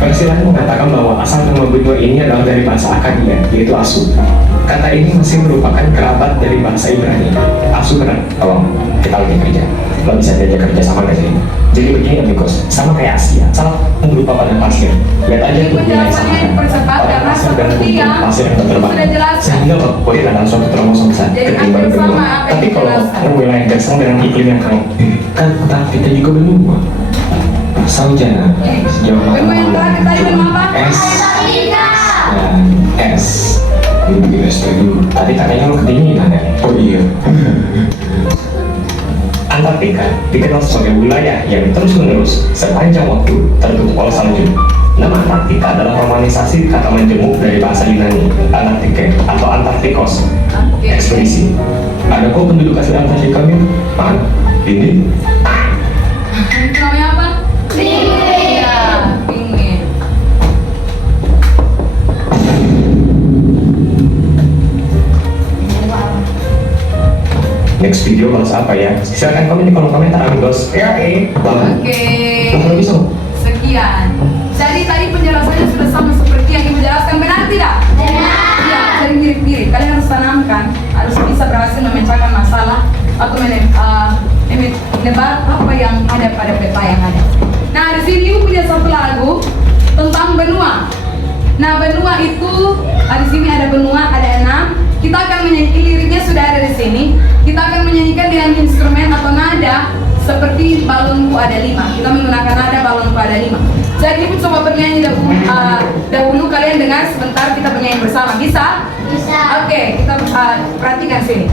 versi lain mengatakan bahwa asal nama benua ini adalah dari bahasa Akadia, yaitu Asu. Kata ini masih merupakan kerabat dari bahasa Ibrani. Asu keren, tolong kita lagi kerja. Lo bisa diajak kerja sama gak sih? Jadi begini amigos, sama kayak Asia, salah berupa pada pasir. Lihat aja tuh wilayah Sahara. Dipercepat karena Pasir dan seperti gunung yang pasir yang terterbang. sudah jelaskan. Sehingga boleh dalam suatu termosong besar Jadi ketimbang hampir sama benua. apa yang Tapi kalau dijelaskan. wilayah gersang dengan iklim yang hangat, kan kita juga benua. Saujana, sejauh Benua yang terakhir tadi benua apa? S Antartika. dan S. Ini bikin S dulu. Tadi katanya lo kedinginan ya? Oh iya. Antartika dikenal sebagai wilayah yang terus-menerus sepanjang waktu tertutup oleh salju. Nama Antartika adalah romanisasi kata menjenguk dari bahasa Yunani, Antartike atau Antarktikos, ekspedisi. Ada kok penduduk asli Antartika, Min? Mana? Ini? next video bahas apa ya? Silakan komen di kolom komentar, amigos. Oke. Kalau bisa. Sekian. Jadi tadi penjelasannya sudah sama seperti yang Ibu jelaskan, benar tidak? Benar. Iya, sering mirip-mirip. Kalian harus tanamkan, harus bisa berhasil memecahkan masalah atau menebak apa yang ada pada peta yang ada. Nah, di sini Ibu punya satu lagu tentang benua. Nah, benua itu di sini ada benua, ada 6. Kita akan menyanyi, liriknya sudah ada di sini. Kita akan menyanyikan dengan instrumen atau nada seperti balonku ada 5. Kita menggunakan nada balonku ada 5. Jadi Ibu coba bernyanyi dahulu kalian dengar sebentar, kita bernyanyi bersama. Bisa? Bisa. Oke, kita perhatikan sini.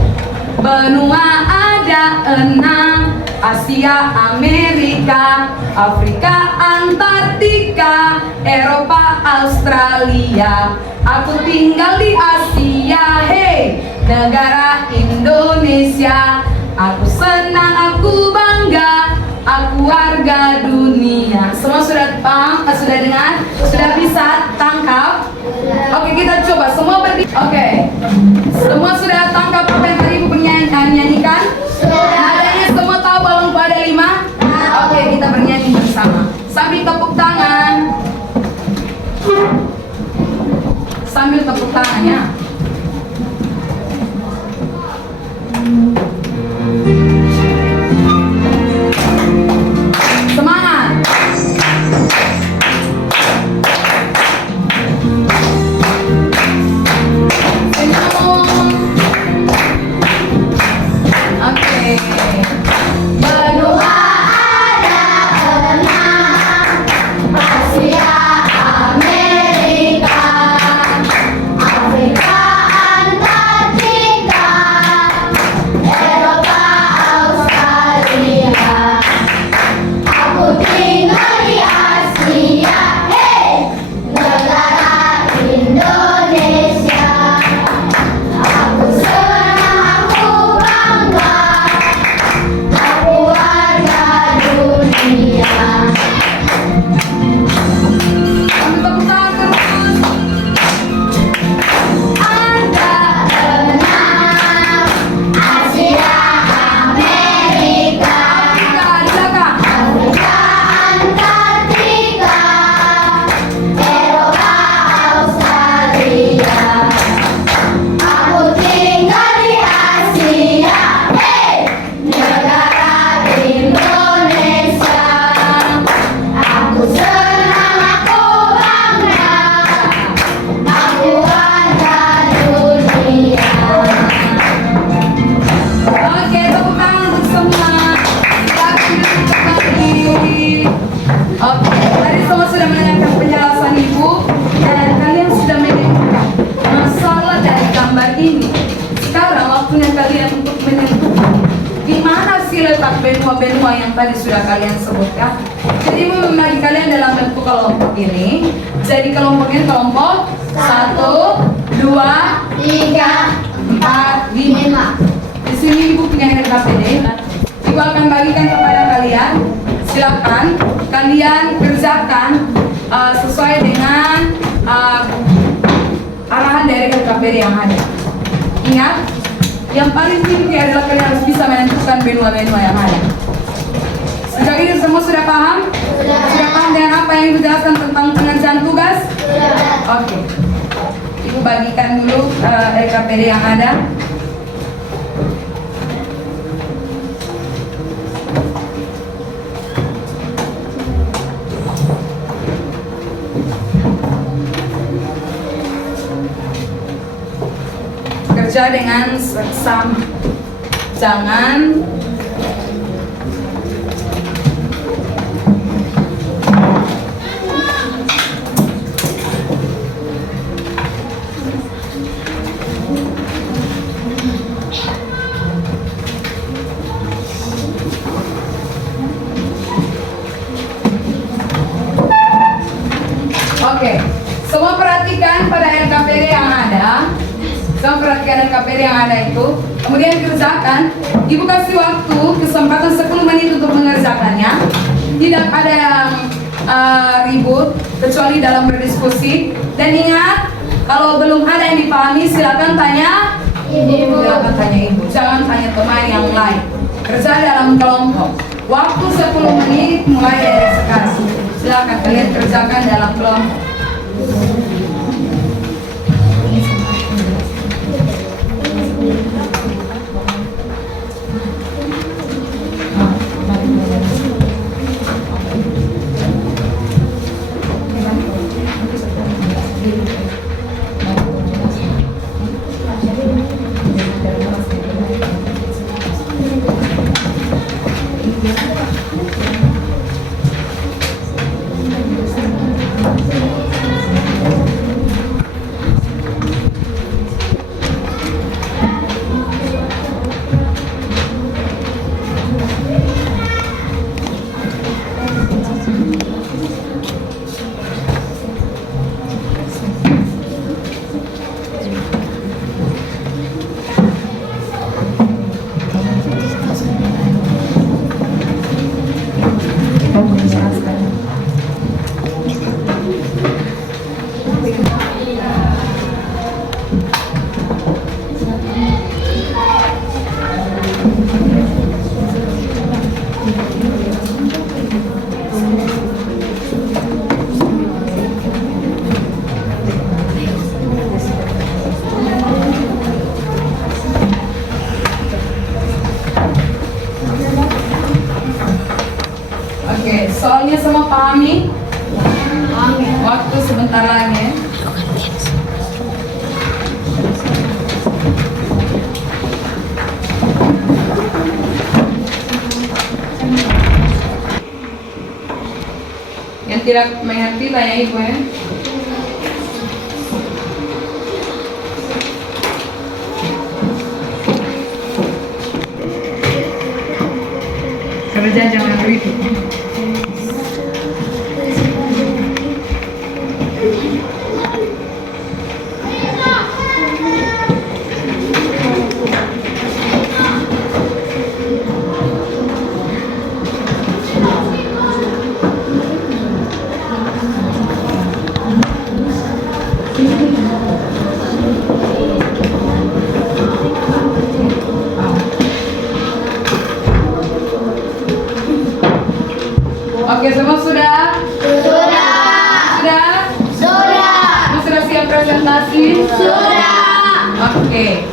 Benua ada 6, Asia, Amerika, Afrika, Antartika, Eropa, Australia. Aku tinggal di Asia, hei, negara Indonesia. Aku senang, aku bangga, aku warga dunia. Semua sudah paham? Sudah dengar? Sudah bisa tangkap? Oke, kita coba semua berdiri. Oke, semua sudah tangkap apa yang tadi Ibu nyanyikan? Nadanya semua tahu balonku ada 5? Oke, kita bernyanyi bersama sambil tepuk tangan. Sambil tepuk tangannya. Semangat. Senyum. Oke. Benua ada 6, Asia, Amerika, Afrika, Antartika, Eropa, Australia. Aku tinggal di Asia, hei, negara Indonesia. Aku senang, aku bangga, aku warga dunia. Sambil tepuk tangan terus. Ada 6, Asia, Amerika, Tiga di belakang. Afrika, Antartika, Eropa, Australia. Aku tinggal di Asia, hei, negara Indonesia. Aku senang, aku bangga, aku warga dunia. Oke, tepuk tangan untuk semua. Silakan duduk kembali. Oke, tadi semua sudah mendengarkan penjelasan Ibu dan kalian sudah menemukan masalah dari gambar ini. Sekarang waktunya kalian untuk menentukan di mana sih letak benua-benua yang tadi sudah kalian sebutkan. Jadi Ibu membagi kalian dalam bentuk kelompok ini. Jadi kelompoknya kelompok 1, 2, 3, 4, 5. 5. Di sini Ibu punya RKPD. Ibu akan bagikan kepada kalian. Silakan kalian kerjakan sesuai dengan arahan dari RKPD yang ada. Ingat, yang paling penting adalah kalian harus bisa menentukan benua-benua yang ada. Sejauh ini semua sudah paham? Sudah paham dengan apa yang Ibu jelaskan tentang pengerjaan tugas? Oke. Ibu bagikan dulu RKPD yang ada. Kerja dengan seksama. Jangan Oke, semua perhatikan pada LKPD yang ada. Semua perhatikan LKPD yang ada itu. Kemudian kerjakan. Ibu kasih waktu kesempatan 10 menit untuk mengerjakannya. Tidak ada yang ribut kecuali dalam berdiskusi. Dan ingat, kalau belum ada yang dipahami silakan tanya Ibu. Silakan tanya Ibu. Jangan tanya teman yang yang lain. Kerja dalam kelompok. Waktu 10 menit mulai dari sekarang. Silakan kalian kerjakan dalam kelompok. Oke, soalnya semua pahami? Waktu sebentar lagi. Yang tidak mengerti tanya ibu ya. Kerja jangan ribut. Oke, semua sudah? Sudah. Sudah? Sudah. Semua sudah siap presentasi? Sudah. Oke.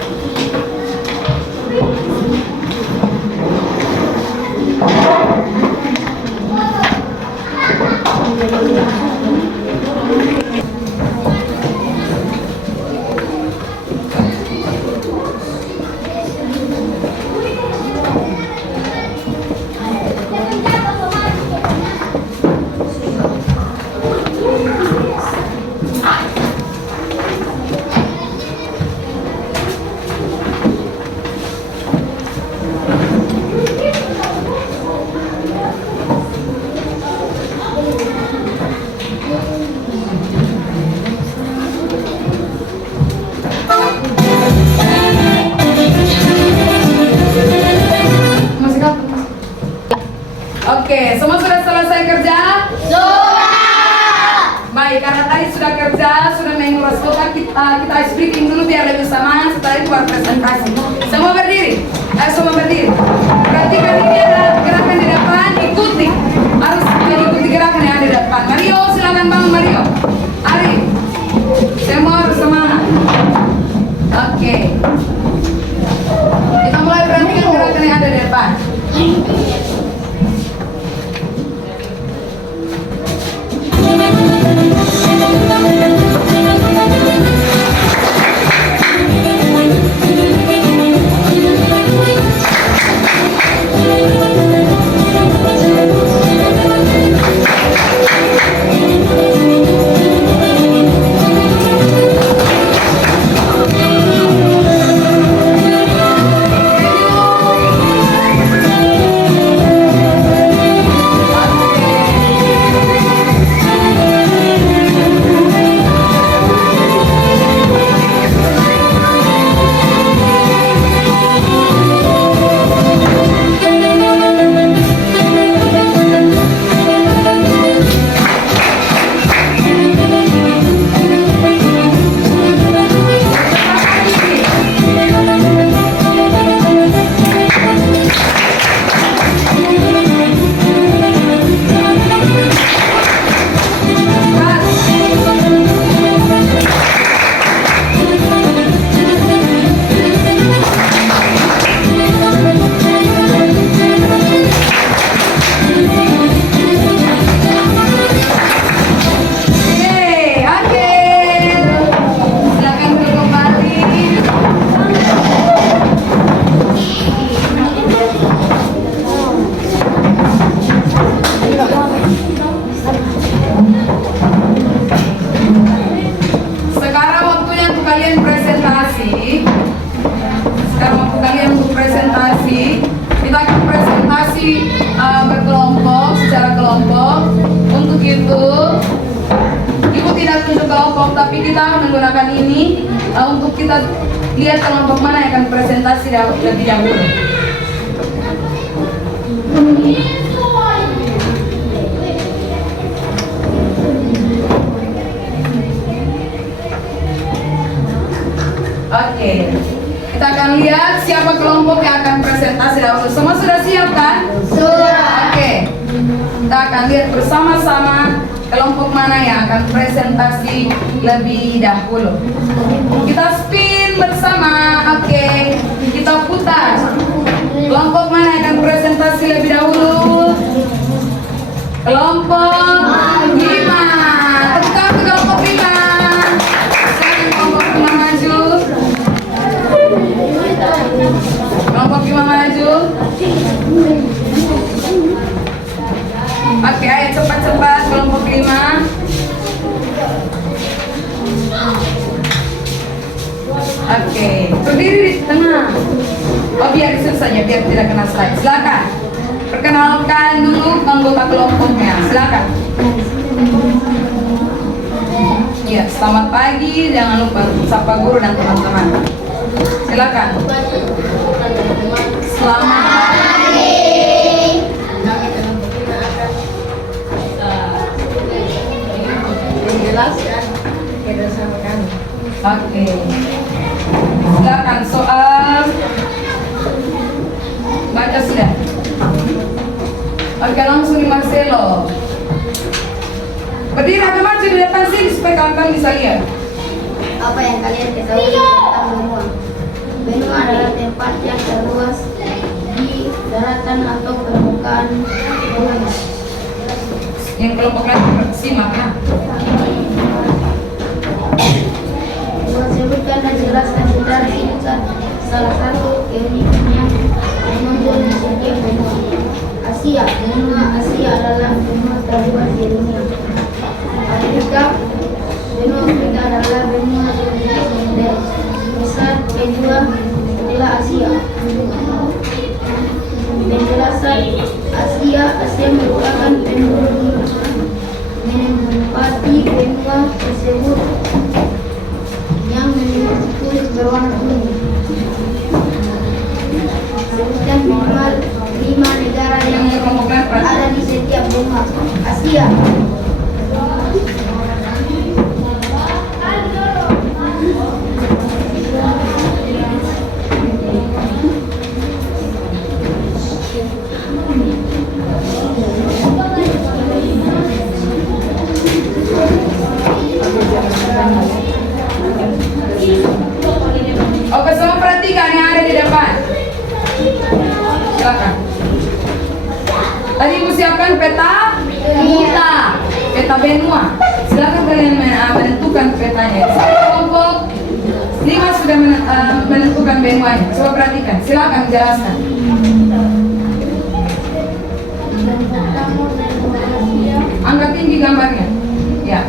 Oke, semua sudah selesai kerja? Sudah. Baik, karena tadi sudah kerja, sudah menguras kota, kita ice breaking dulu biar lebih semangat. Setelah itu baru presentasi. Semua berdiri. Ayo semua berdiri. Perhatikan ini ada gerakan di depan, ikuti. Harus mengikuti gerakan yang ada di depan. Mario, silakan bangun Mario. Ari, semua harus semangat. Oke. Kita mulai perhatikan gerakan yang ada di depan. lihat kelompok mana yang akan presentasi lebih dahulu. Oke, kita akan lihat siapa kelompok yang akan presentasi dahulu. Semua sudah siap kan? Sudah. Oke, kita akan lihat bersama-sama kelompok mana yang akan presentasi lebih dahulu. Kita spin bersama. Oke, kita putar. Kelompok mana yang akan presentasi lebih dahulu? Kelompok 5. Tepuk tangan untuk kelompok 5. Silakan kelompok 5 maju. Kelompok 5 maju. Oke, ayo cepat-cepat kelompok 5. Oke, berdiri di tengah. Oh, biar di situ saja, biar tidak kena slide. Silakan. Perkenalkan dulu anggota kelompoknya. Silakan. Ya, selamat pagi. Jangan lupa sapa guru dan teman-teman. Silakan. Selamat pagi. Menjelaskan bersama kami. Oke. Silakan soal. Baca sudah. Oke, langsung di Marcelo. Berdiri agak maju di depan sini supaya kawan-kawan bisa lihat. Apa yang kalian ketahui tentang benua? Benua adalah tempat yang terluas di daratan atau permukaan bumi. Yang kelompok lain simak ya. Sebutkan dan jelaskan secara singkat salah satu keunikan yang menonjol di setiap benua. Asia, benua Asia adalah benua terluas di dunia. Afrika, benua Afrika adalah benua modern, besar kedua setelah Asia. Penjelasan Asia merupakan menempati benua tersebut yang memiliki kulit berwarna kuning. Sebutkan minimal 5 negara yang ada di setiap benua Asia. Oke, semua perhatikan yang ada di depan. Silakan. Tadi ibu siapkan peta benua. Silakan kalian menentukan petanya. Kelompok 5 sudah menentukan benuanya. Coba perhatikan. Silakan jelaskan. Angkat tinggi gambarnya. Ya.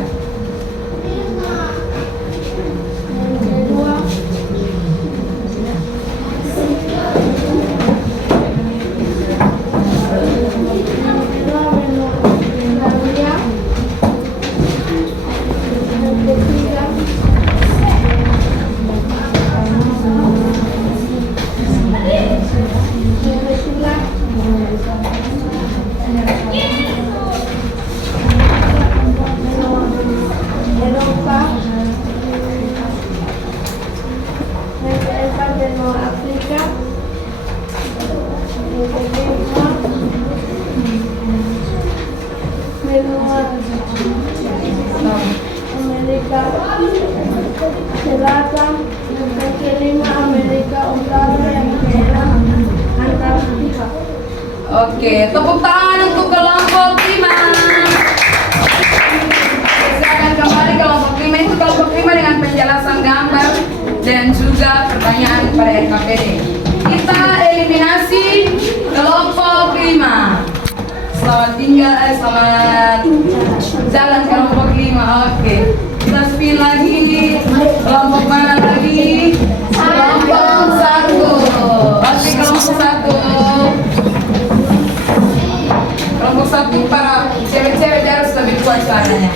Amerika Selatan, yang kelima Amerika Utara, yang keenam Antartika. Oke, tepuk tangan untuk kelompok 5. Silakan kembali kelompok 5. Itu kelompok 5 dengan penjelasan gambar dan juga pertanyaan pada RKPD. Kita eliminasi kelompok 5. Selamat tinggal, selamat jalan kelompok 5. Oke, kita spin lagi. Kelompok mana lagi? Kelompok 1. Oke, kelompok 1. Kelompok 1 para cewek-cewek harus lebih kuat suaranya.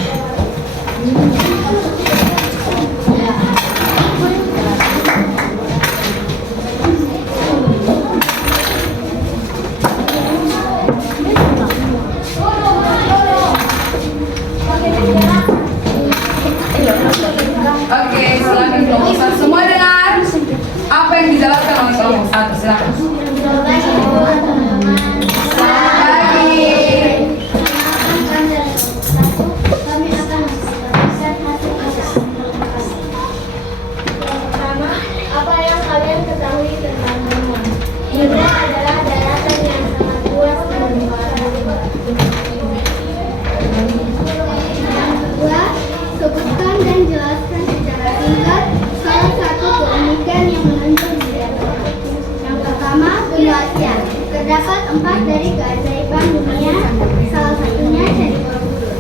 benua Asia. Terdapat 4 dari keajaiban dunia, salah satunya Candi Borobudur.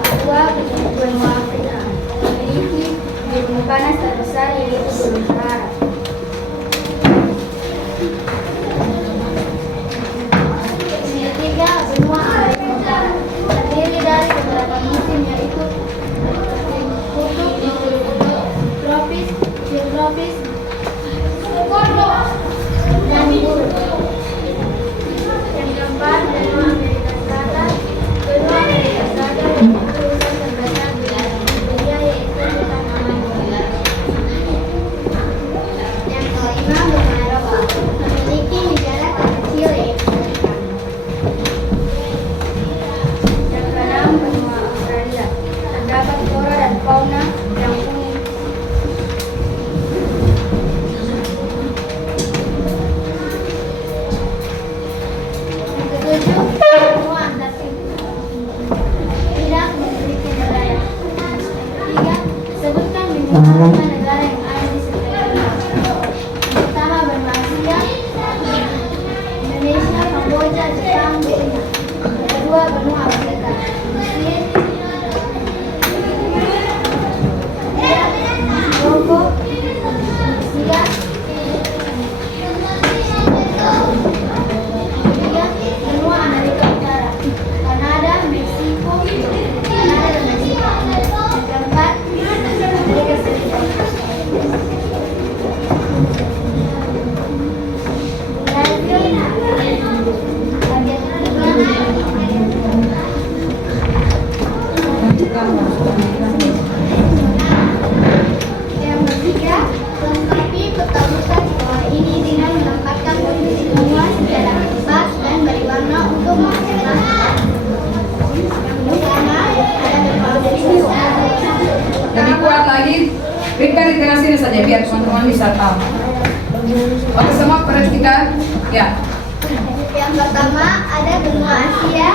Papua benua Afrika memiliki gunung panas terbesar yaitu Gunung Sahara. Yang ketiga, benua Amerika Utara terdiri dari beberapa musim yaitu kutub, tropis, subtropis, dan gurun. Yang keempat, benua Amerika Selatan. Benua Amerika Selatan memiliki luasan terbesar di dunia yaitu hutan Amazon. Yang kelima, benua Eropa memiliki negara terkecil yaitu Vatikan. Yang keenam, benua Australia terdapat flora dan fauna yang unik. Yang ketujuh, benua Antartika tidak memiliki negara. Yang ketiga, sebutkan minimal 5 negara yang ada di sekitar dunia. Yang pertama, benua Asia, Indonesia, Kamboja, Jepang, China. Yang kedua, benua Afrika, Mesir, Maroko, Indonesia. Ketiga, benua Amerika Utara, Kanada, Meksiko, Kanada dan Meksiko. Yang keempat, Amerika Serikat. Yang ketiga, lengkapi peta buta di bawah ini dengan menempatkan posisi benua secara tepat dan berwarna untuk menghasilkan. Yang pertama, ada benua Amerika. Lebih kuat lagi. Berikan di tengah sini saja biar teman-teman bisa tahu. Oke, semua perhatikan. Ya. Yang pertama ada benua Asia,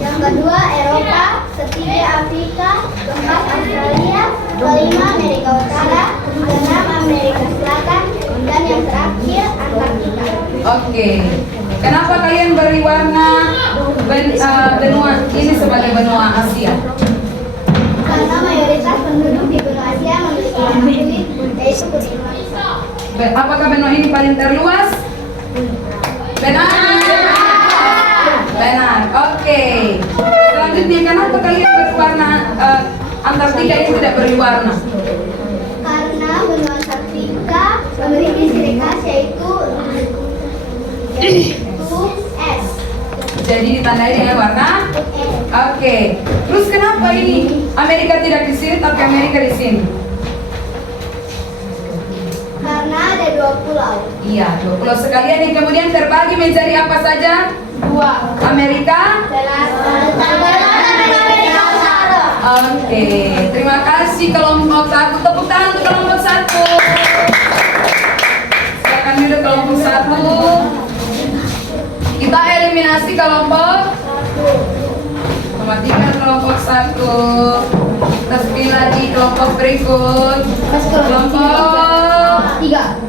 yang kedua Eropa, ketiga Afrika, keempat Australia, kelima Amerika Utara, keenam Amerika Selatan, dan yang terakhir Antartika. Oke. Kenapa kalian beri warna benua ini sebagai benua Asia? Karena mayoritas penduduk di benua Asia memiliki warna kulit, yaitu kulit emas. Apakah benua ini paling terluas? Benar. Benar. Oke. Selanjutnya, kenapa kalian berwarna Antartika ini tidak berwarna? Karena benua Antartika memiliki ciri khas yaitu es. Jadi ditandai dengan warna. Oke. Terus kenapa ini Amerika tidak di sini tapi Amerika di sini? Karena ada 2 pulau. Iya, 2 pulau sekalian yang kemudian terbagi menjadi apa saja? 2. Amerika. Oke, terima kasih kelompok 1. Tepuk tangan untuk kelompok 1. Silakan duduk kelompok 1. Kita eliminasi kelompok 3 kelompok 1. Kita pilih lagi kelompok berikut. Kelompok 3.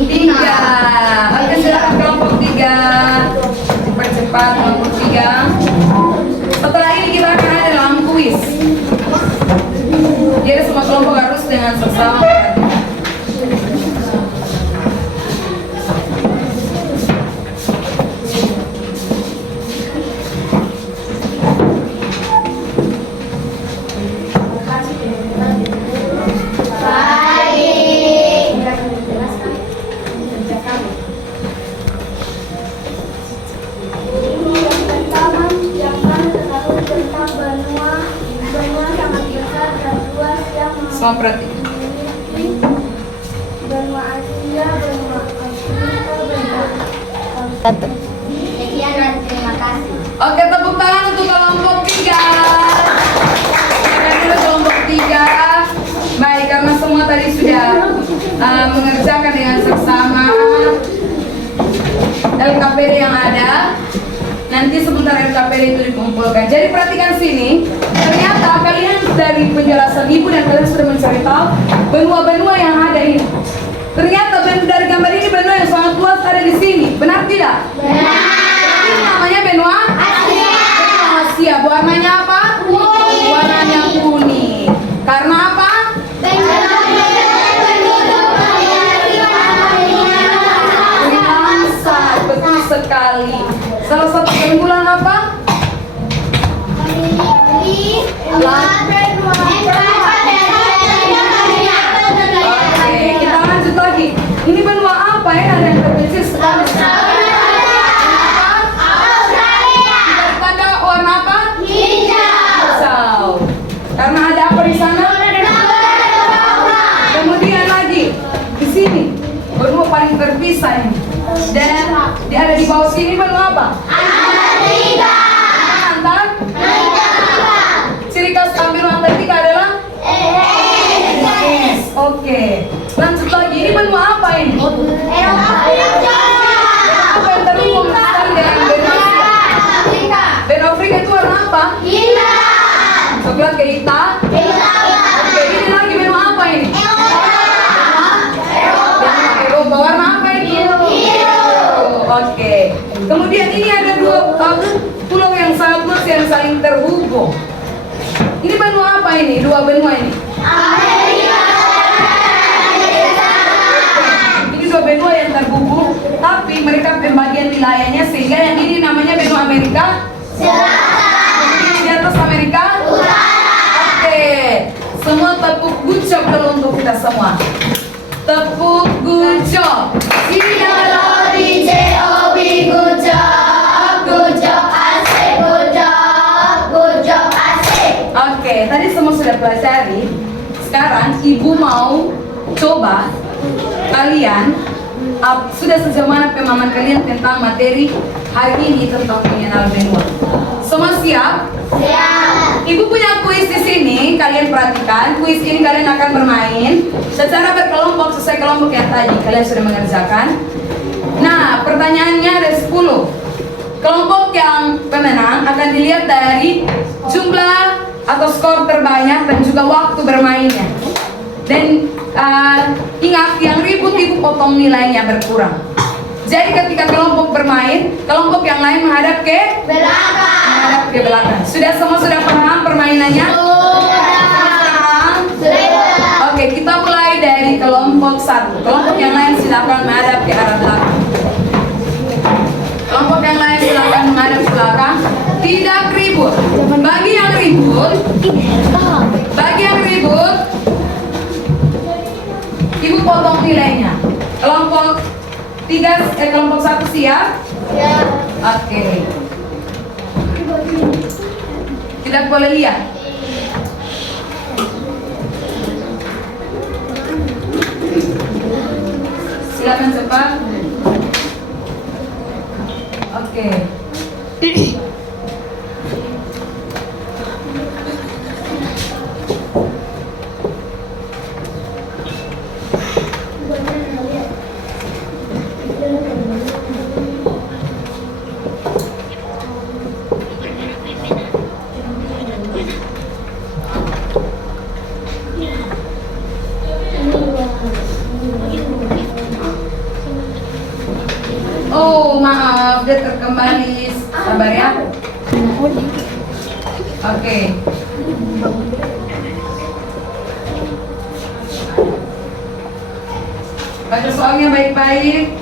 Oke, silakan kelompok 3. Cepat-cepat kelompok 3. Setelah ini kita akan ada dalam kuis. Jadi semua kelompok harus dengan seksama. Semua perhatikan. Benua Asia, benua Afrika, benua. Sekian dan terima kasih. Oke, tepuk tangan untuk kelompok 3. Silakan dulu kelompok 3. Baik, karena semua tadi sudah mengerjakan dengan seksama LKPD yang ada. Nanti sebentar LKPD itu dikumpulkan. Jadi perhatikan sini. Ternyata kalian dari penjelasan ibu dan kalian sudah mencari tahu benua-benua yang ada ini. Ternyata dari gambar ini benua yang sangat luas ada di sini. Benar tidak? Benar. Ini namanya benua Asia. Benua Asia. Warnanya apa? Kuning. Warnanya kuning. Karena apa? Langsat, betul sekali. Salah satu bulan apa? Oke, kita lanjut lagi. Ini benua apa ya? Ada yang terkecil sekali. Tanda warna apa? Hijau. Karena ada apa di sana? Kemudian lagi di sini benua paling terpisah ini. Dan ada di bawah sini benua apa? Antartika. Ciri khas benua Antartika adalah es. Oke. Lanjut lagi. Ini benua apa ini? Apa yang terhubung sekali dengan benua Asia? Benua Afrika itu warna apa? Coklat kehitam. Oke, ini lagi benua apa ini? Benua Eropa. Warna apa ini? Oke. Kemudian ini ada dua pulau yang sangat luas yang saling terhubung. Ini benua apa ini? Dua benua ini. Ini dua benua yang terhubung, tapi mereka pembagian wilayahnya sehingga yang ini namanya benua Amerika Selatan. Di atas Amerika Utara. Oke. Semua tepuk gucap dulu untuk kita semua. Tepuk gucap. Oke, tadi semua sudah pelajari. Sekarang ibu mau coba kalian sudah sejauh mana pemahaman kalian tentang materi hari ini tentang mengenal benua. Semua siap? Siap. Ibu punya kuis di sini, kalian perhatikan. Kuis ini kalian akan bermain secara berkelompok sesuai kelompok yang tadi kalian sudah mengerjakan. Nah, pertanyaannya ada 10. Kelompok yang pemenang akan dilihat dari jumlah atau skor terbanyak dan juga waktu bermainnya. Dan ingat, yang ribut ibu potong nilainya berkurang. Jadi ketika kelompok bermain, kelompok yang lain menghadap ke Belakang. menghadap ke belakang. Sudah semua sudah paham permainannya? Sudah. Oke, kita mulai dari kelompok 1. Kelompok yang lain silakan menghadap ke arah belakang. Kelompok yang lain silakan menghadap ke belakang. Tidak ribut. Bagi yang ribut, ibu potong nilainya. Kelompok 1 siap? Siap. Oke. Tidak boleh lihat. Silakan cepat. Oke. Oh, maaf, dia terkembali. Sabar ya. Oke. Baca soalnya baik-baik.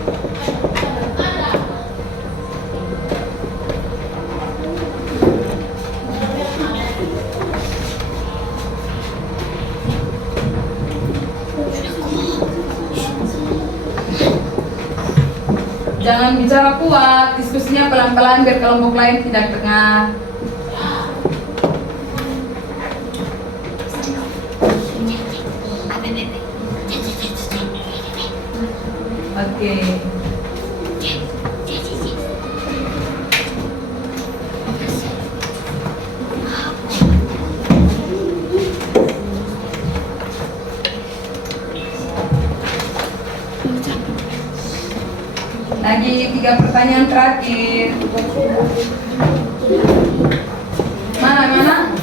Jangan bicara kuat, diskusinya pelan-pelan biar kelompok lain tidak dengar. Oke. Lagi 3 pertanyaan terakhir. Mana?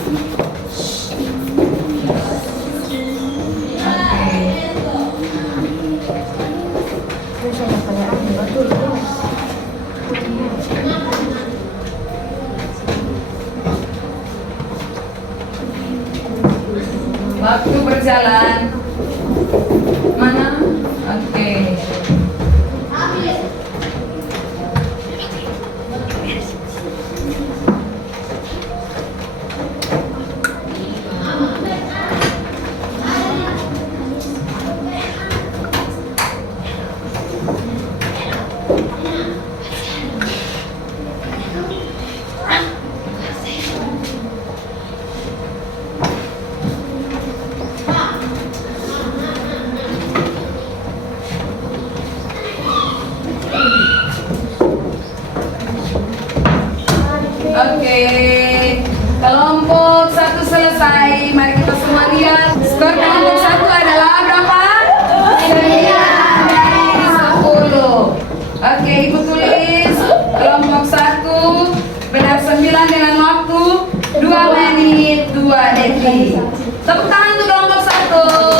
Waktu berjalan. Mana? Oke. Oke, kelompok 1 selesai. Mari kita semua lihat skor kelompok 1 adalah berapa? 9 dari 10. Oke, ibu tulis kelompok 1 benar 9 dengan waktu 2 menit 2 detik. Tepuk tangan untuk kelompok 1.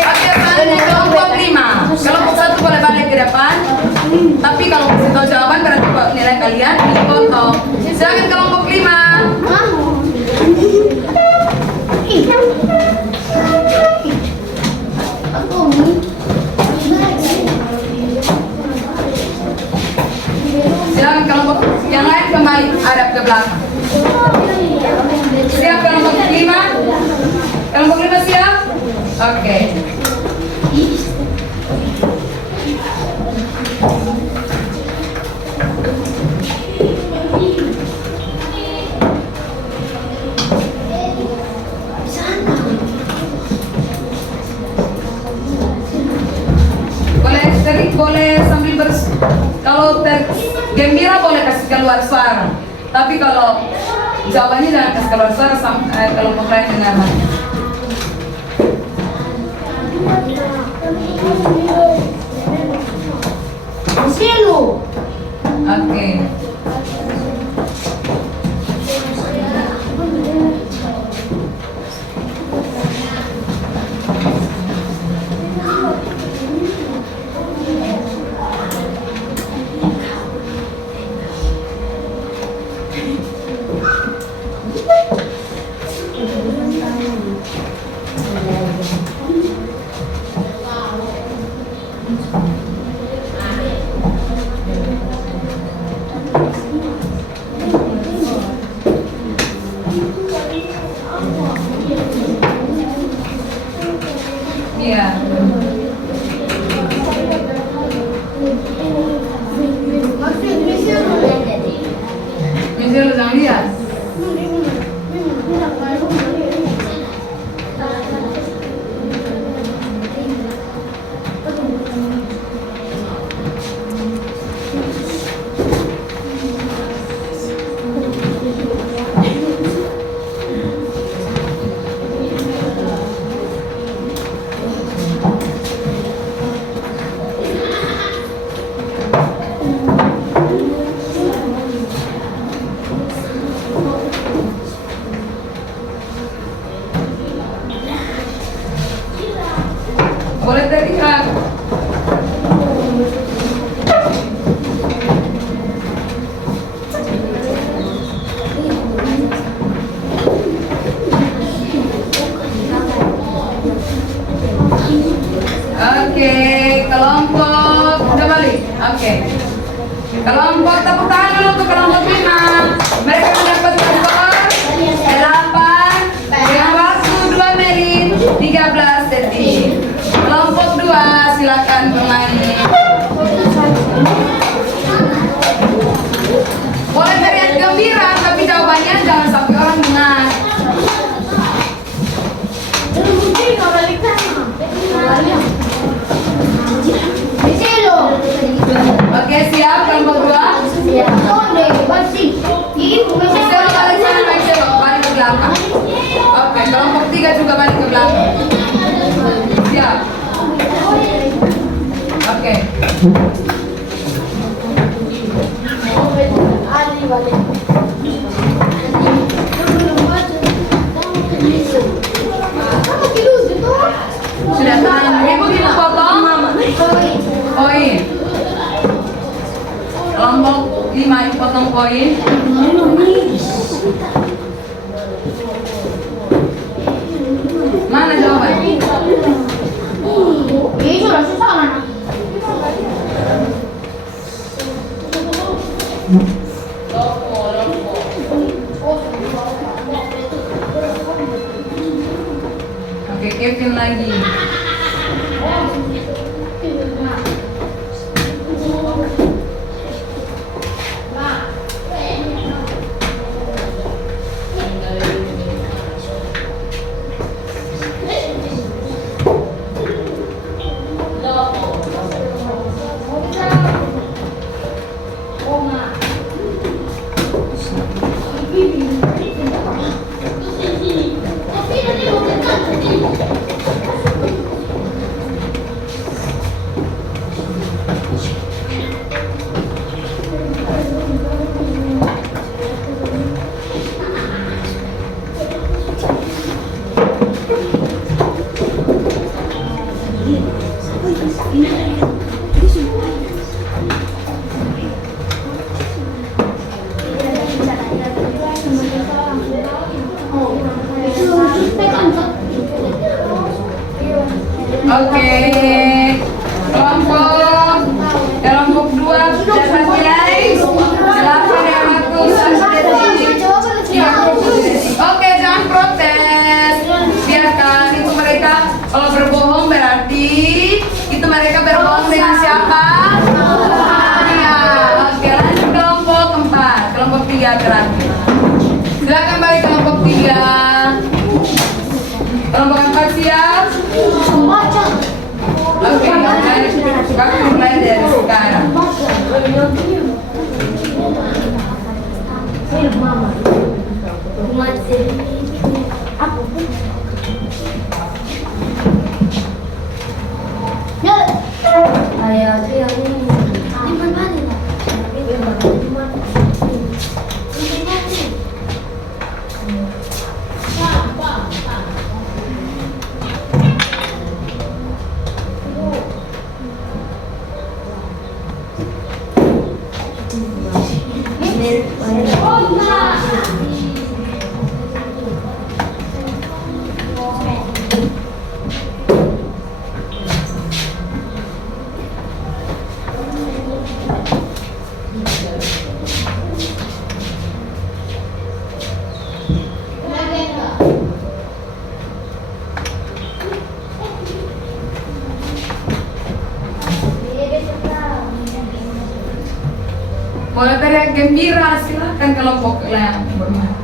Oke, selanjutnya kelompok 5. Kelompok 1 boleh balik ke depan. Tapi kalau kasih tahu jawaban berarti nilai kalian dipotong. Silakan kelompok 5. Silakan kelompok yang lain kembali hadap ke belakang. Siap kelompok 5? Kelompok 5 siap? Oke. Boleh sambil kalau gembira boleh kasih keluar suara, tapi kalau jawabannya jangan kasih keluar suara kelompok lain dengar. Oke. Iya. Michelle jangan lihat. Boleh teriak. Oke, kelompok udah balik. Oke. Kelompok tepuk tangan dulu untuk kelompok 5. Mereka mendapatkan skor 8 dengan waktu 2 menit 13 detik. Kelompok 2 silakan bermain. Boleh teriak gembira, tapi jawabannya jangan sampai orang dengar. Oke, siap kelompok 2? Michelle balik sana, Michelle balik ke belakang. Oke, kelompok 3 juga balik ke belakang. Siap. Oke. Sudah tenang. Ibu potong. Koin. Kelompok 5 ibu potong koin. Mana jawaban? Ini sudah susah kan? Oke, Kevin lagi. Oke, kelompok 2 dapat nilai 8,1 detik. Oke, jangan protes. Biarkan itu mereka. Kalau berbohong berarti itu mereka berbohong dengan siapa? Ya, oke, lanjut kelompok 4, kelompok 3 terakhir. Silakan balik kelompok 3. Kelompok 4 siap? Oke, mulai dari sekarang. Boleh teriak gembira, silakan kelompok yang bermain.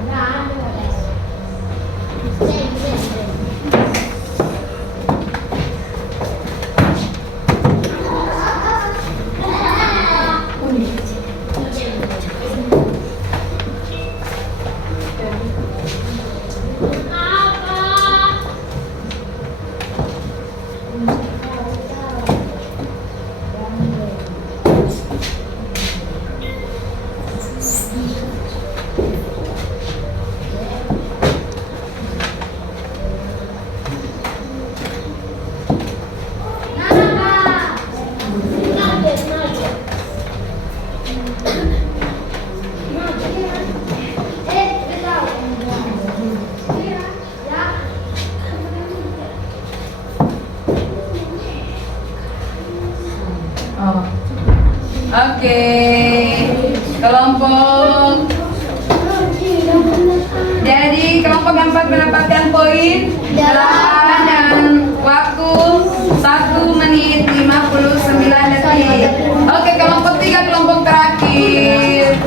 Oh. Oke, kelompok. Jadi kelompok 4 mendapatkan poin 8 dan waktu 1 menit 59 detik. Oke, kelompok 3, kelompok terakhir.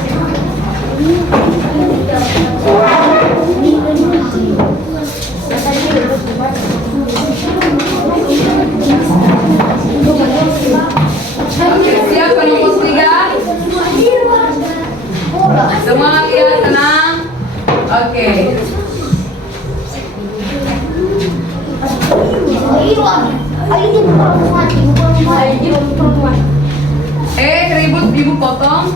Oke, siap kelompok 3. Semua lagi ya, tenang. Oke. Ribut ibu potong.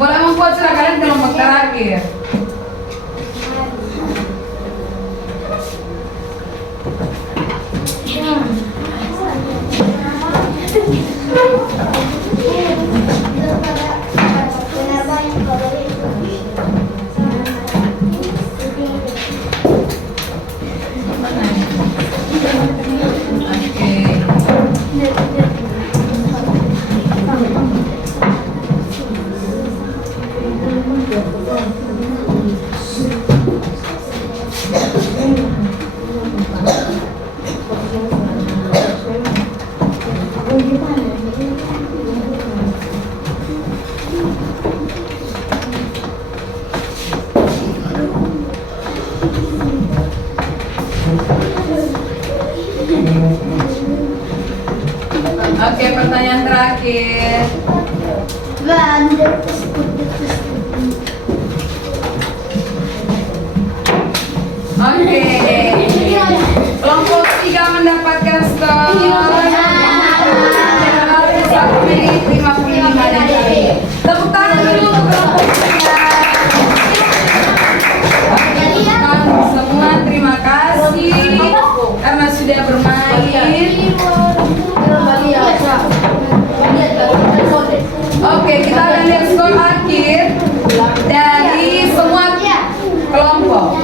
Boleh membuat surat kalian di kelompok terakhir. Oke, pertanyaan terakhir. Oke, kelompok 3 mendapatkan skor 1 menit 55 detik. Tepuk tangan dulu untuk kelompok 3. Semua terima kasih karena sudah bermain. Oke, kita akan lihat skor akhir dari semua kelompok.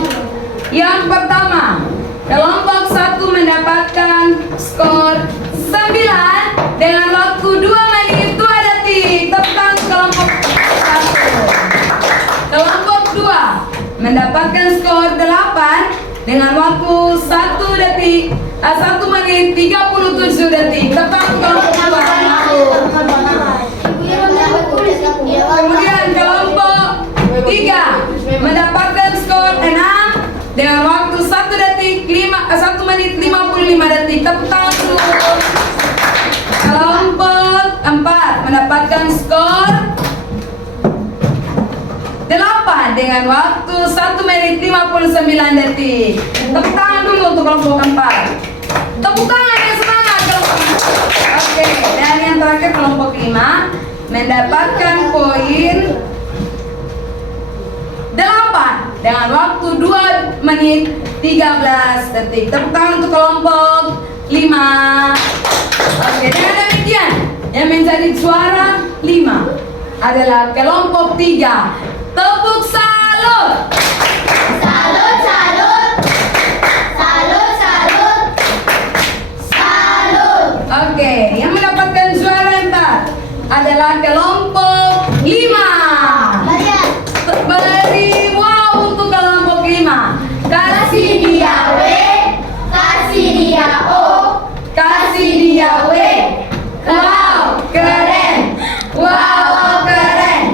Yang pertama, kelompok 1 mendapatkan skor 9 dengan waktu 2 menit 2 detik. Tepuk tangan kelompok 1. Kelompok 2 mendapatkan skor 8 dengan waktu 1 menit 37 detik. Tepuk tangan kelompok 2. Kemudian kelompok 3 mendapatkan skor 6 dengan waktu 1 menit 55 detik. Tepuk tangan dulu. Kelompok 4 mendapatkan skor 8 dengan waktu 1 menit 59 detik. Tepuk tangan dulu untuk kelompok 4. Tepuk tangan yang semangat kelompok 4. Oke, dan yang terakhir kelompok 5 mendapatkan poin 8 dengan waktu 2 menit 13 detik. Tepuk tangan untuk kelompok 5. Oke, dengan demikian yang menjadi juara 5 adalah kelompok 3. Tepuk salut. Salut, salut. Salut, salut. Salut. Oke, yang mendapatkan juara 4 adalah kelompok 5. Beri wow untuk kelompok 5. Kasih dia W, Kasih dia O. kasih dia W. Wow, keren. Wow, keren.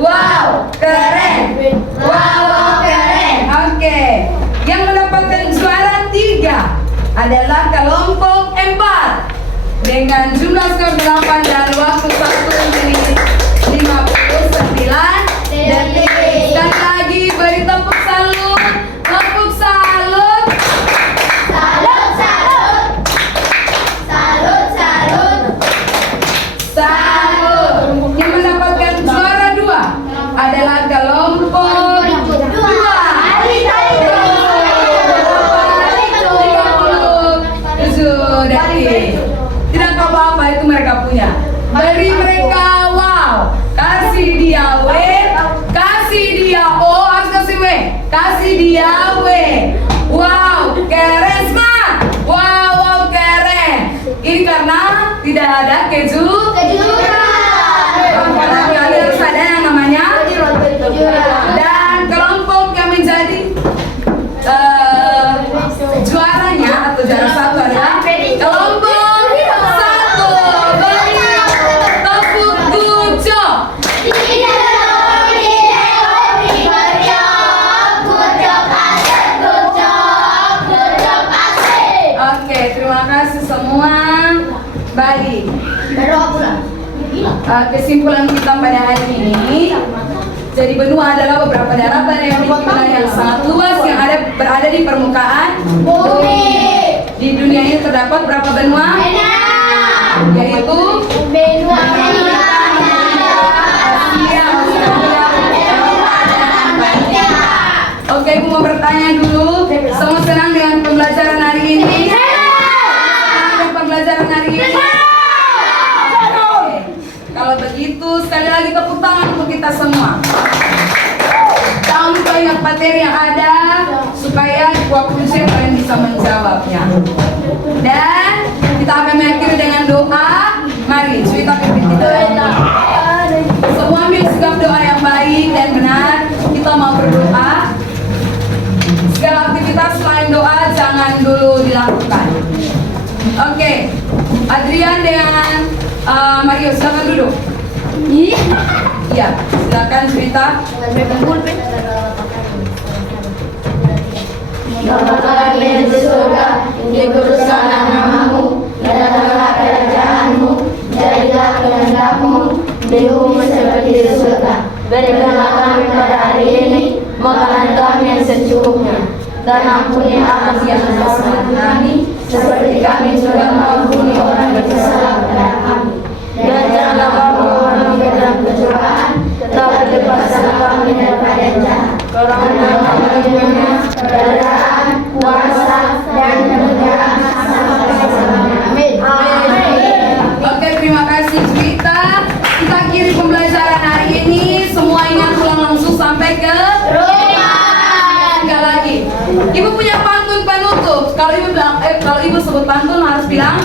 Wow, keren. Wow, keren. Oke, yang mendapatkan juara 3 adalah kelompok 4 dengan jumlah skor 8 dan waktu 1 menit 59 detik. Sekali lagi beri tepuk salut. Tepuk salut. Salut, salut. Salut, salut. Salut. Yang mendapatkan juara 2 adalah kelompok 2. Tidak apa-apa, itu mereka punya. Beri mereka wow. Kasih dia W, kasih dia O, harus kasih W. Kasih dia W. Wow, keren semangat. Wow, wow, keren. Ini karena tidak ada keju. Karena kali harus ada yang namanya. Dan kelompok yang menjadi kesimpulan kita pada hari ini. Jadi benua adalah beberapa daratan yang memiliki wilayah yang sangat luas yang berada di permukaan Bumi. Di dunia ini terdapat berapa benua? 6. Yaitu Benua Asia, Australia, Eropa, dan Antartika. Oke, Ibu mau bertanya dulu. Semua senang dengan pembelajaran hari ini? Senang dengan pembelajaran hari ini? Kalau begitu, sekali lagi tepuk tangan untuk kita semua. Jangan lupa ingat materi yang ada supaya waktu saya kalian bisa menjawabnya. Dan kita akan mengakhiri dengan doa. Mari, cerita pimpin kita. Semua ambil sikap doa yang baik dan benar. Kita mau berdoa. Segala aktivitas selain doa jangan dulu dilakukan. Oke, Adrian dengan Mario, silakan duduk. Iya, silakan cerita. Bapa kami yang di surga, dikuduskanlah namamu, datanglah kerajaanmu, jadilah kehendakmu di bumi seperti di surga. Berikanlah kami pada hari ini makanan kami yang secukupnya, dan ampuni atas kesalahan kami, seperti kami juga mengampuni orang yang bersalah kepada kami. Dan janganlah kami membawa ke dalam pencobaan, tetapi lepaskanlah kami daripada yang jahat. Karena Kami-Nya kerajaan, kuasa, dan kemuliaan sampai-sampai. Amin. Oke, terima kasih cerita. Kita akhiri pembelajaran hari ini. Semua ingat pulang langsung sampai ke Rumah. Sekali lagi. Ibu punya pantun penutup. Kalau ibu sebut pantun harus bilang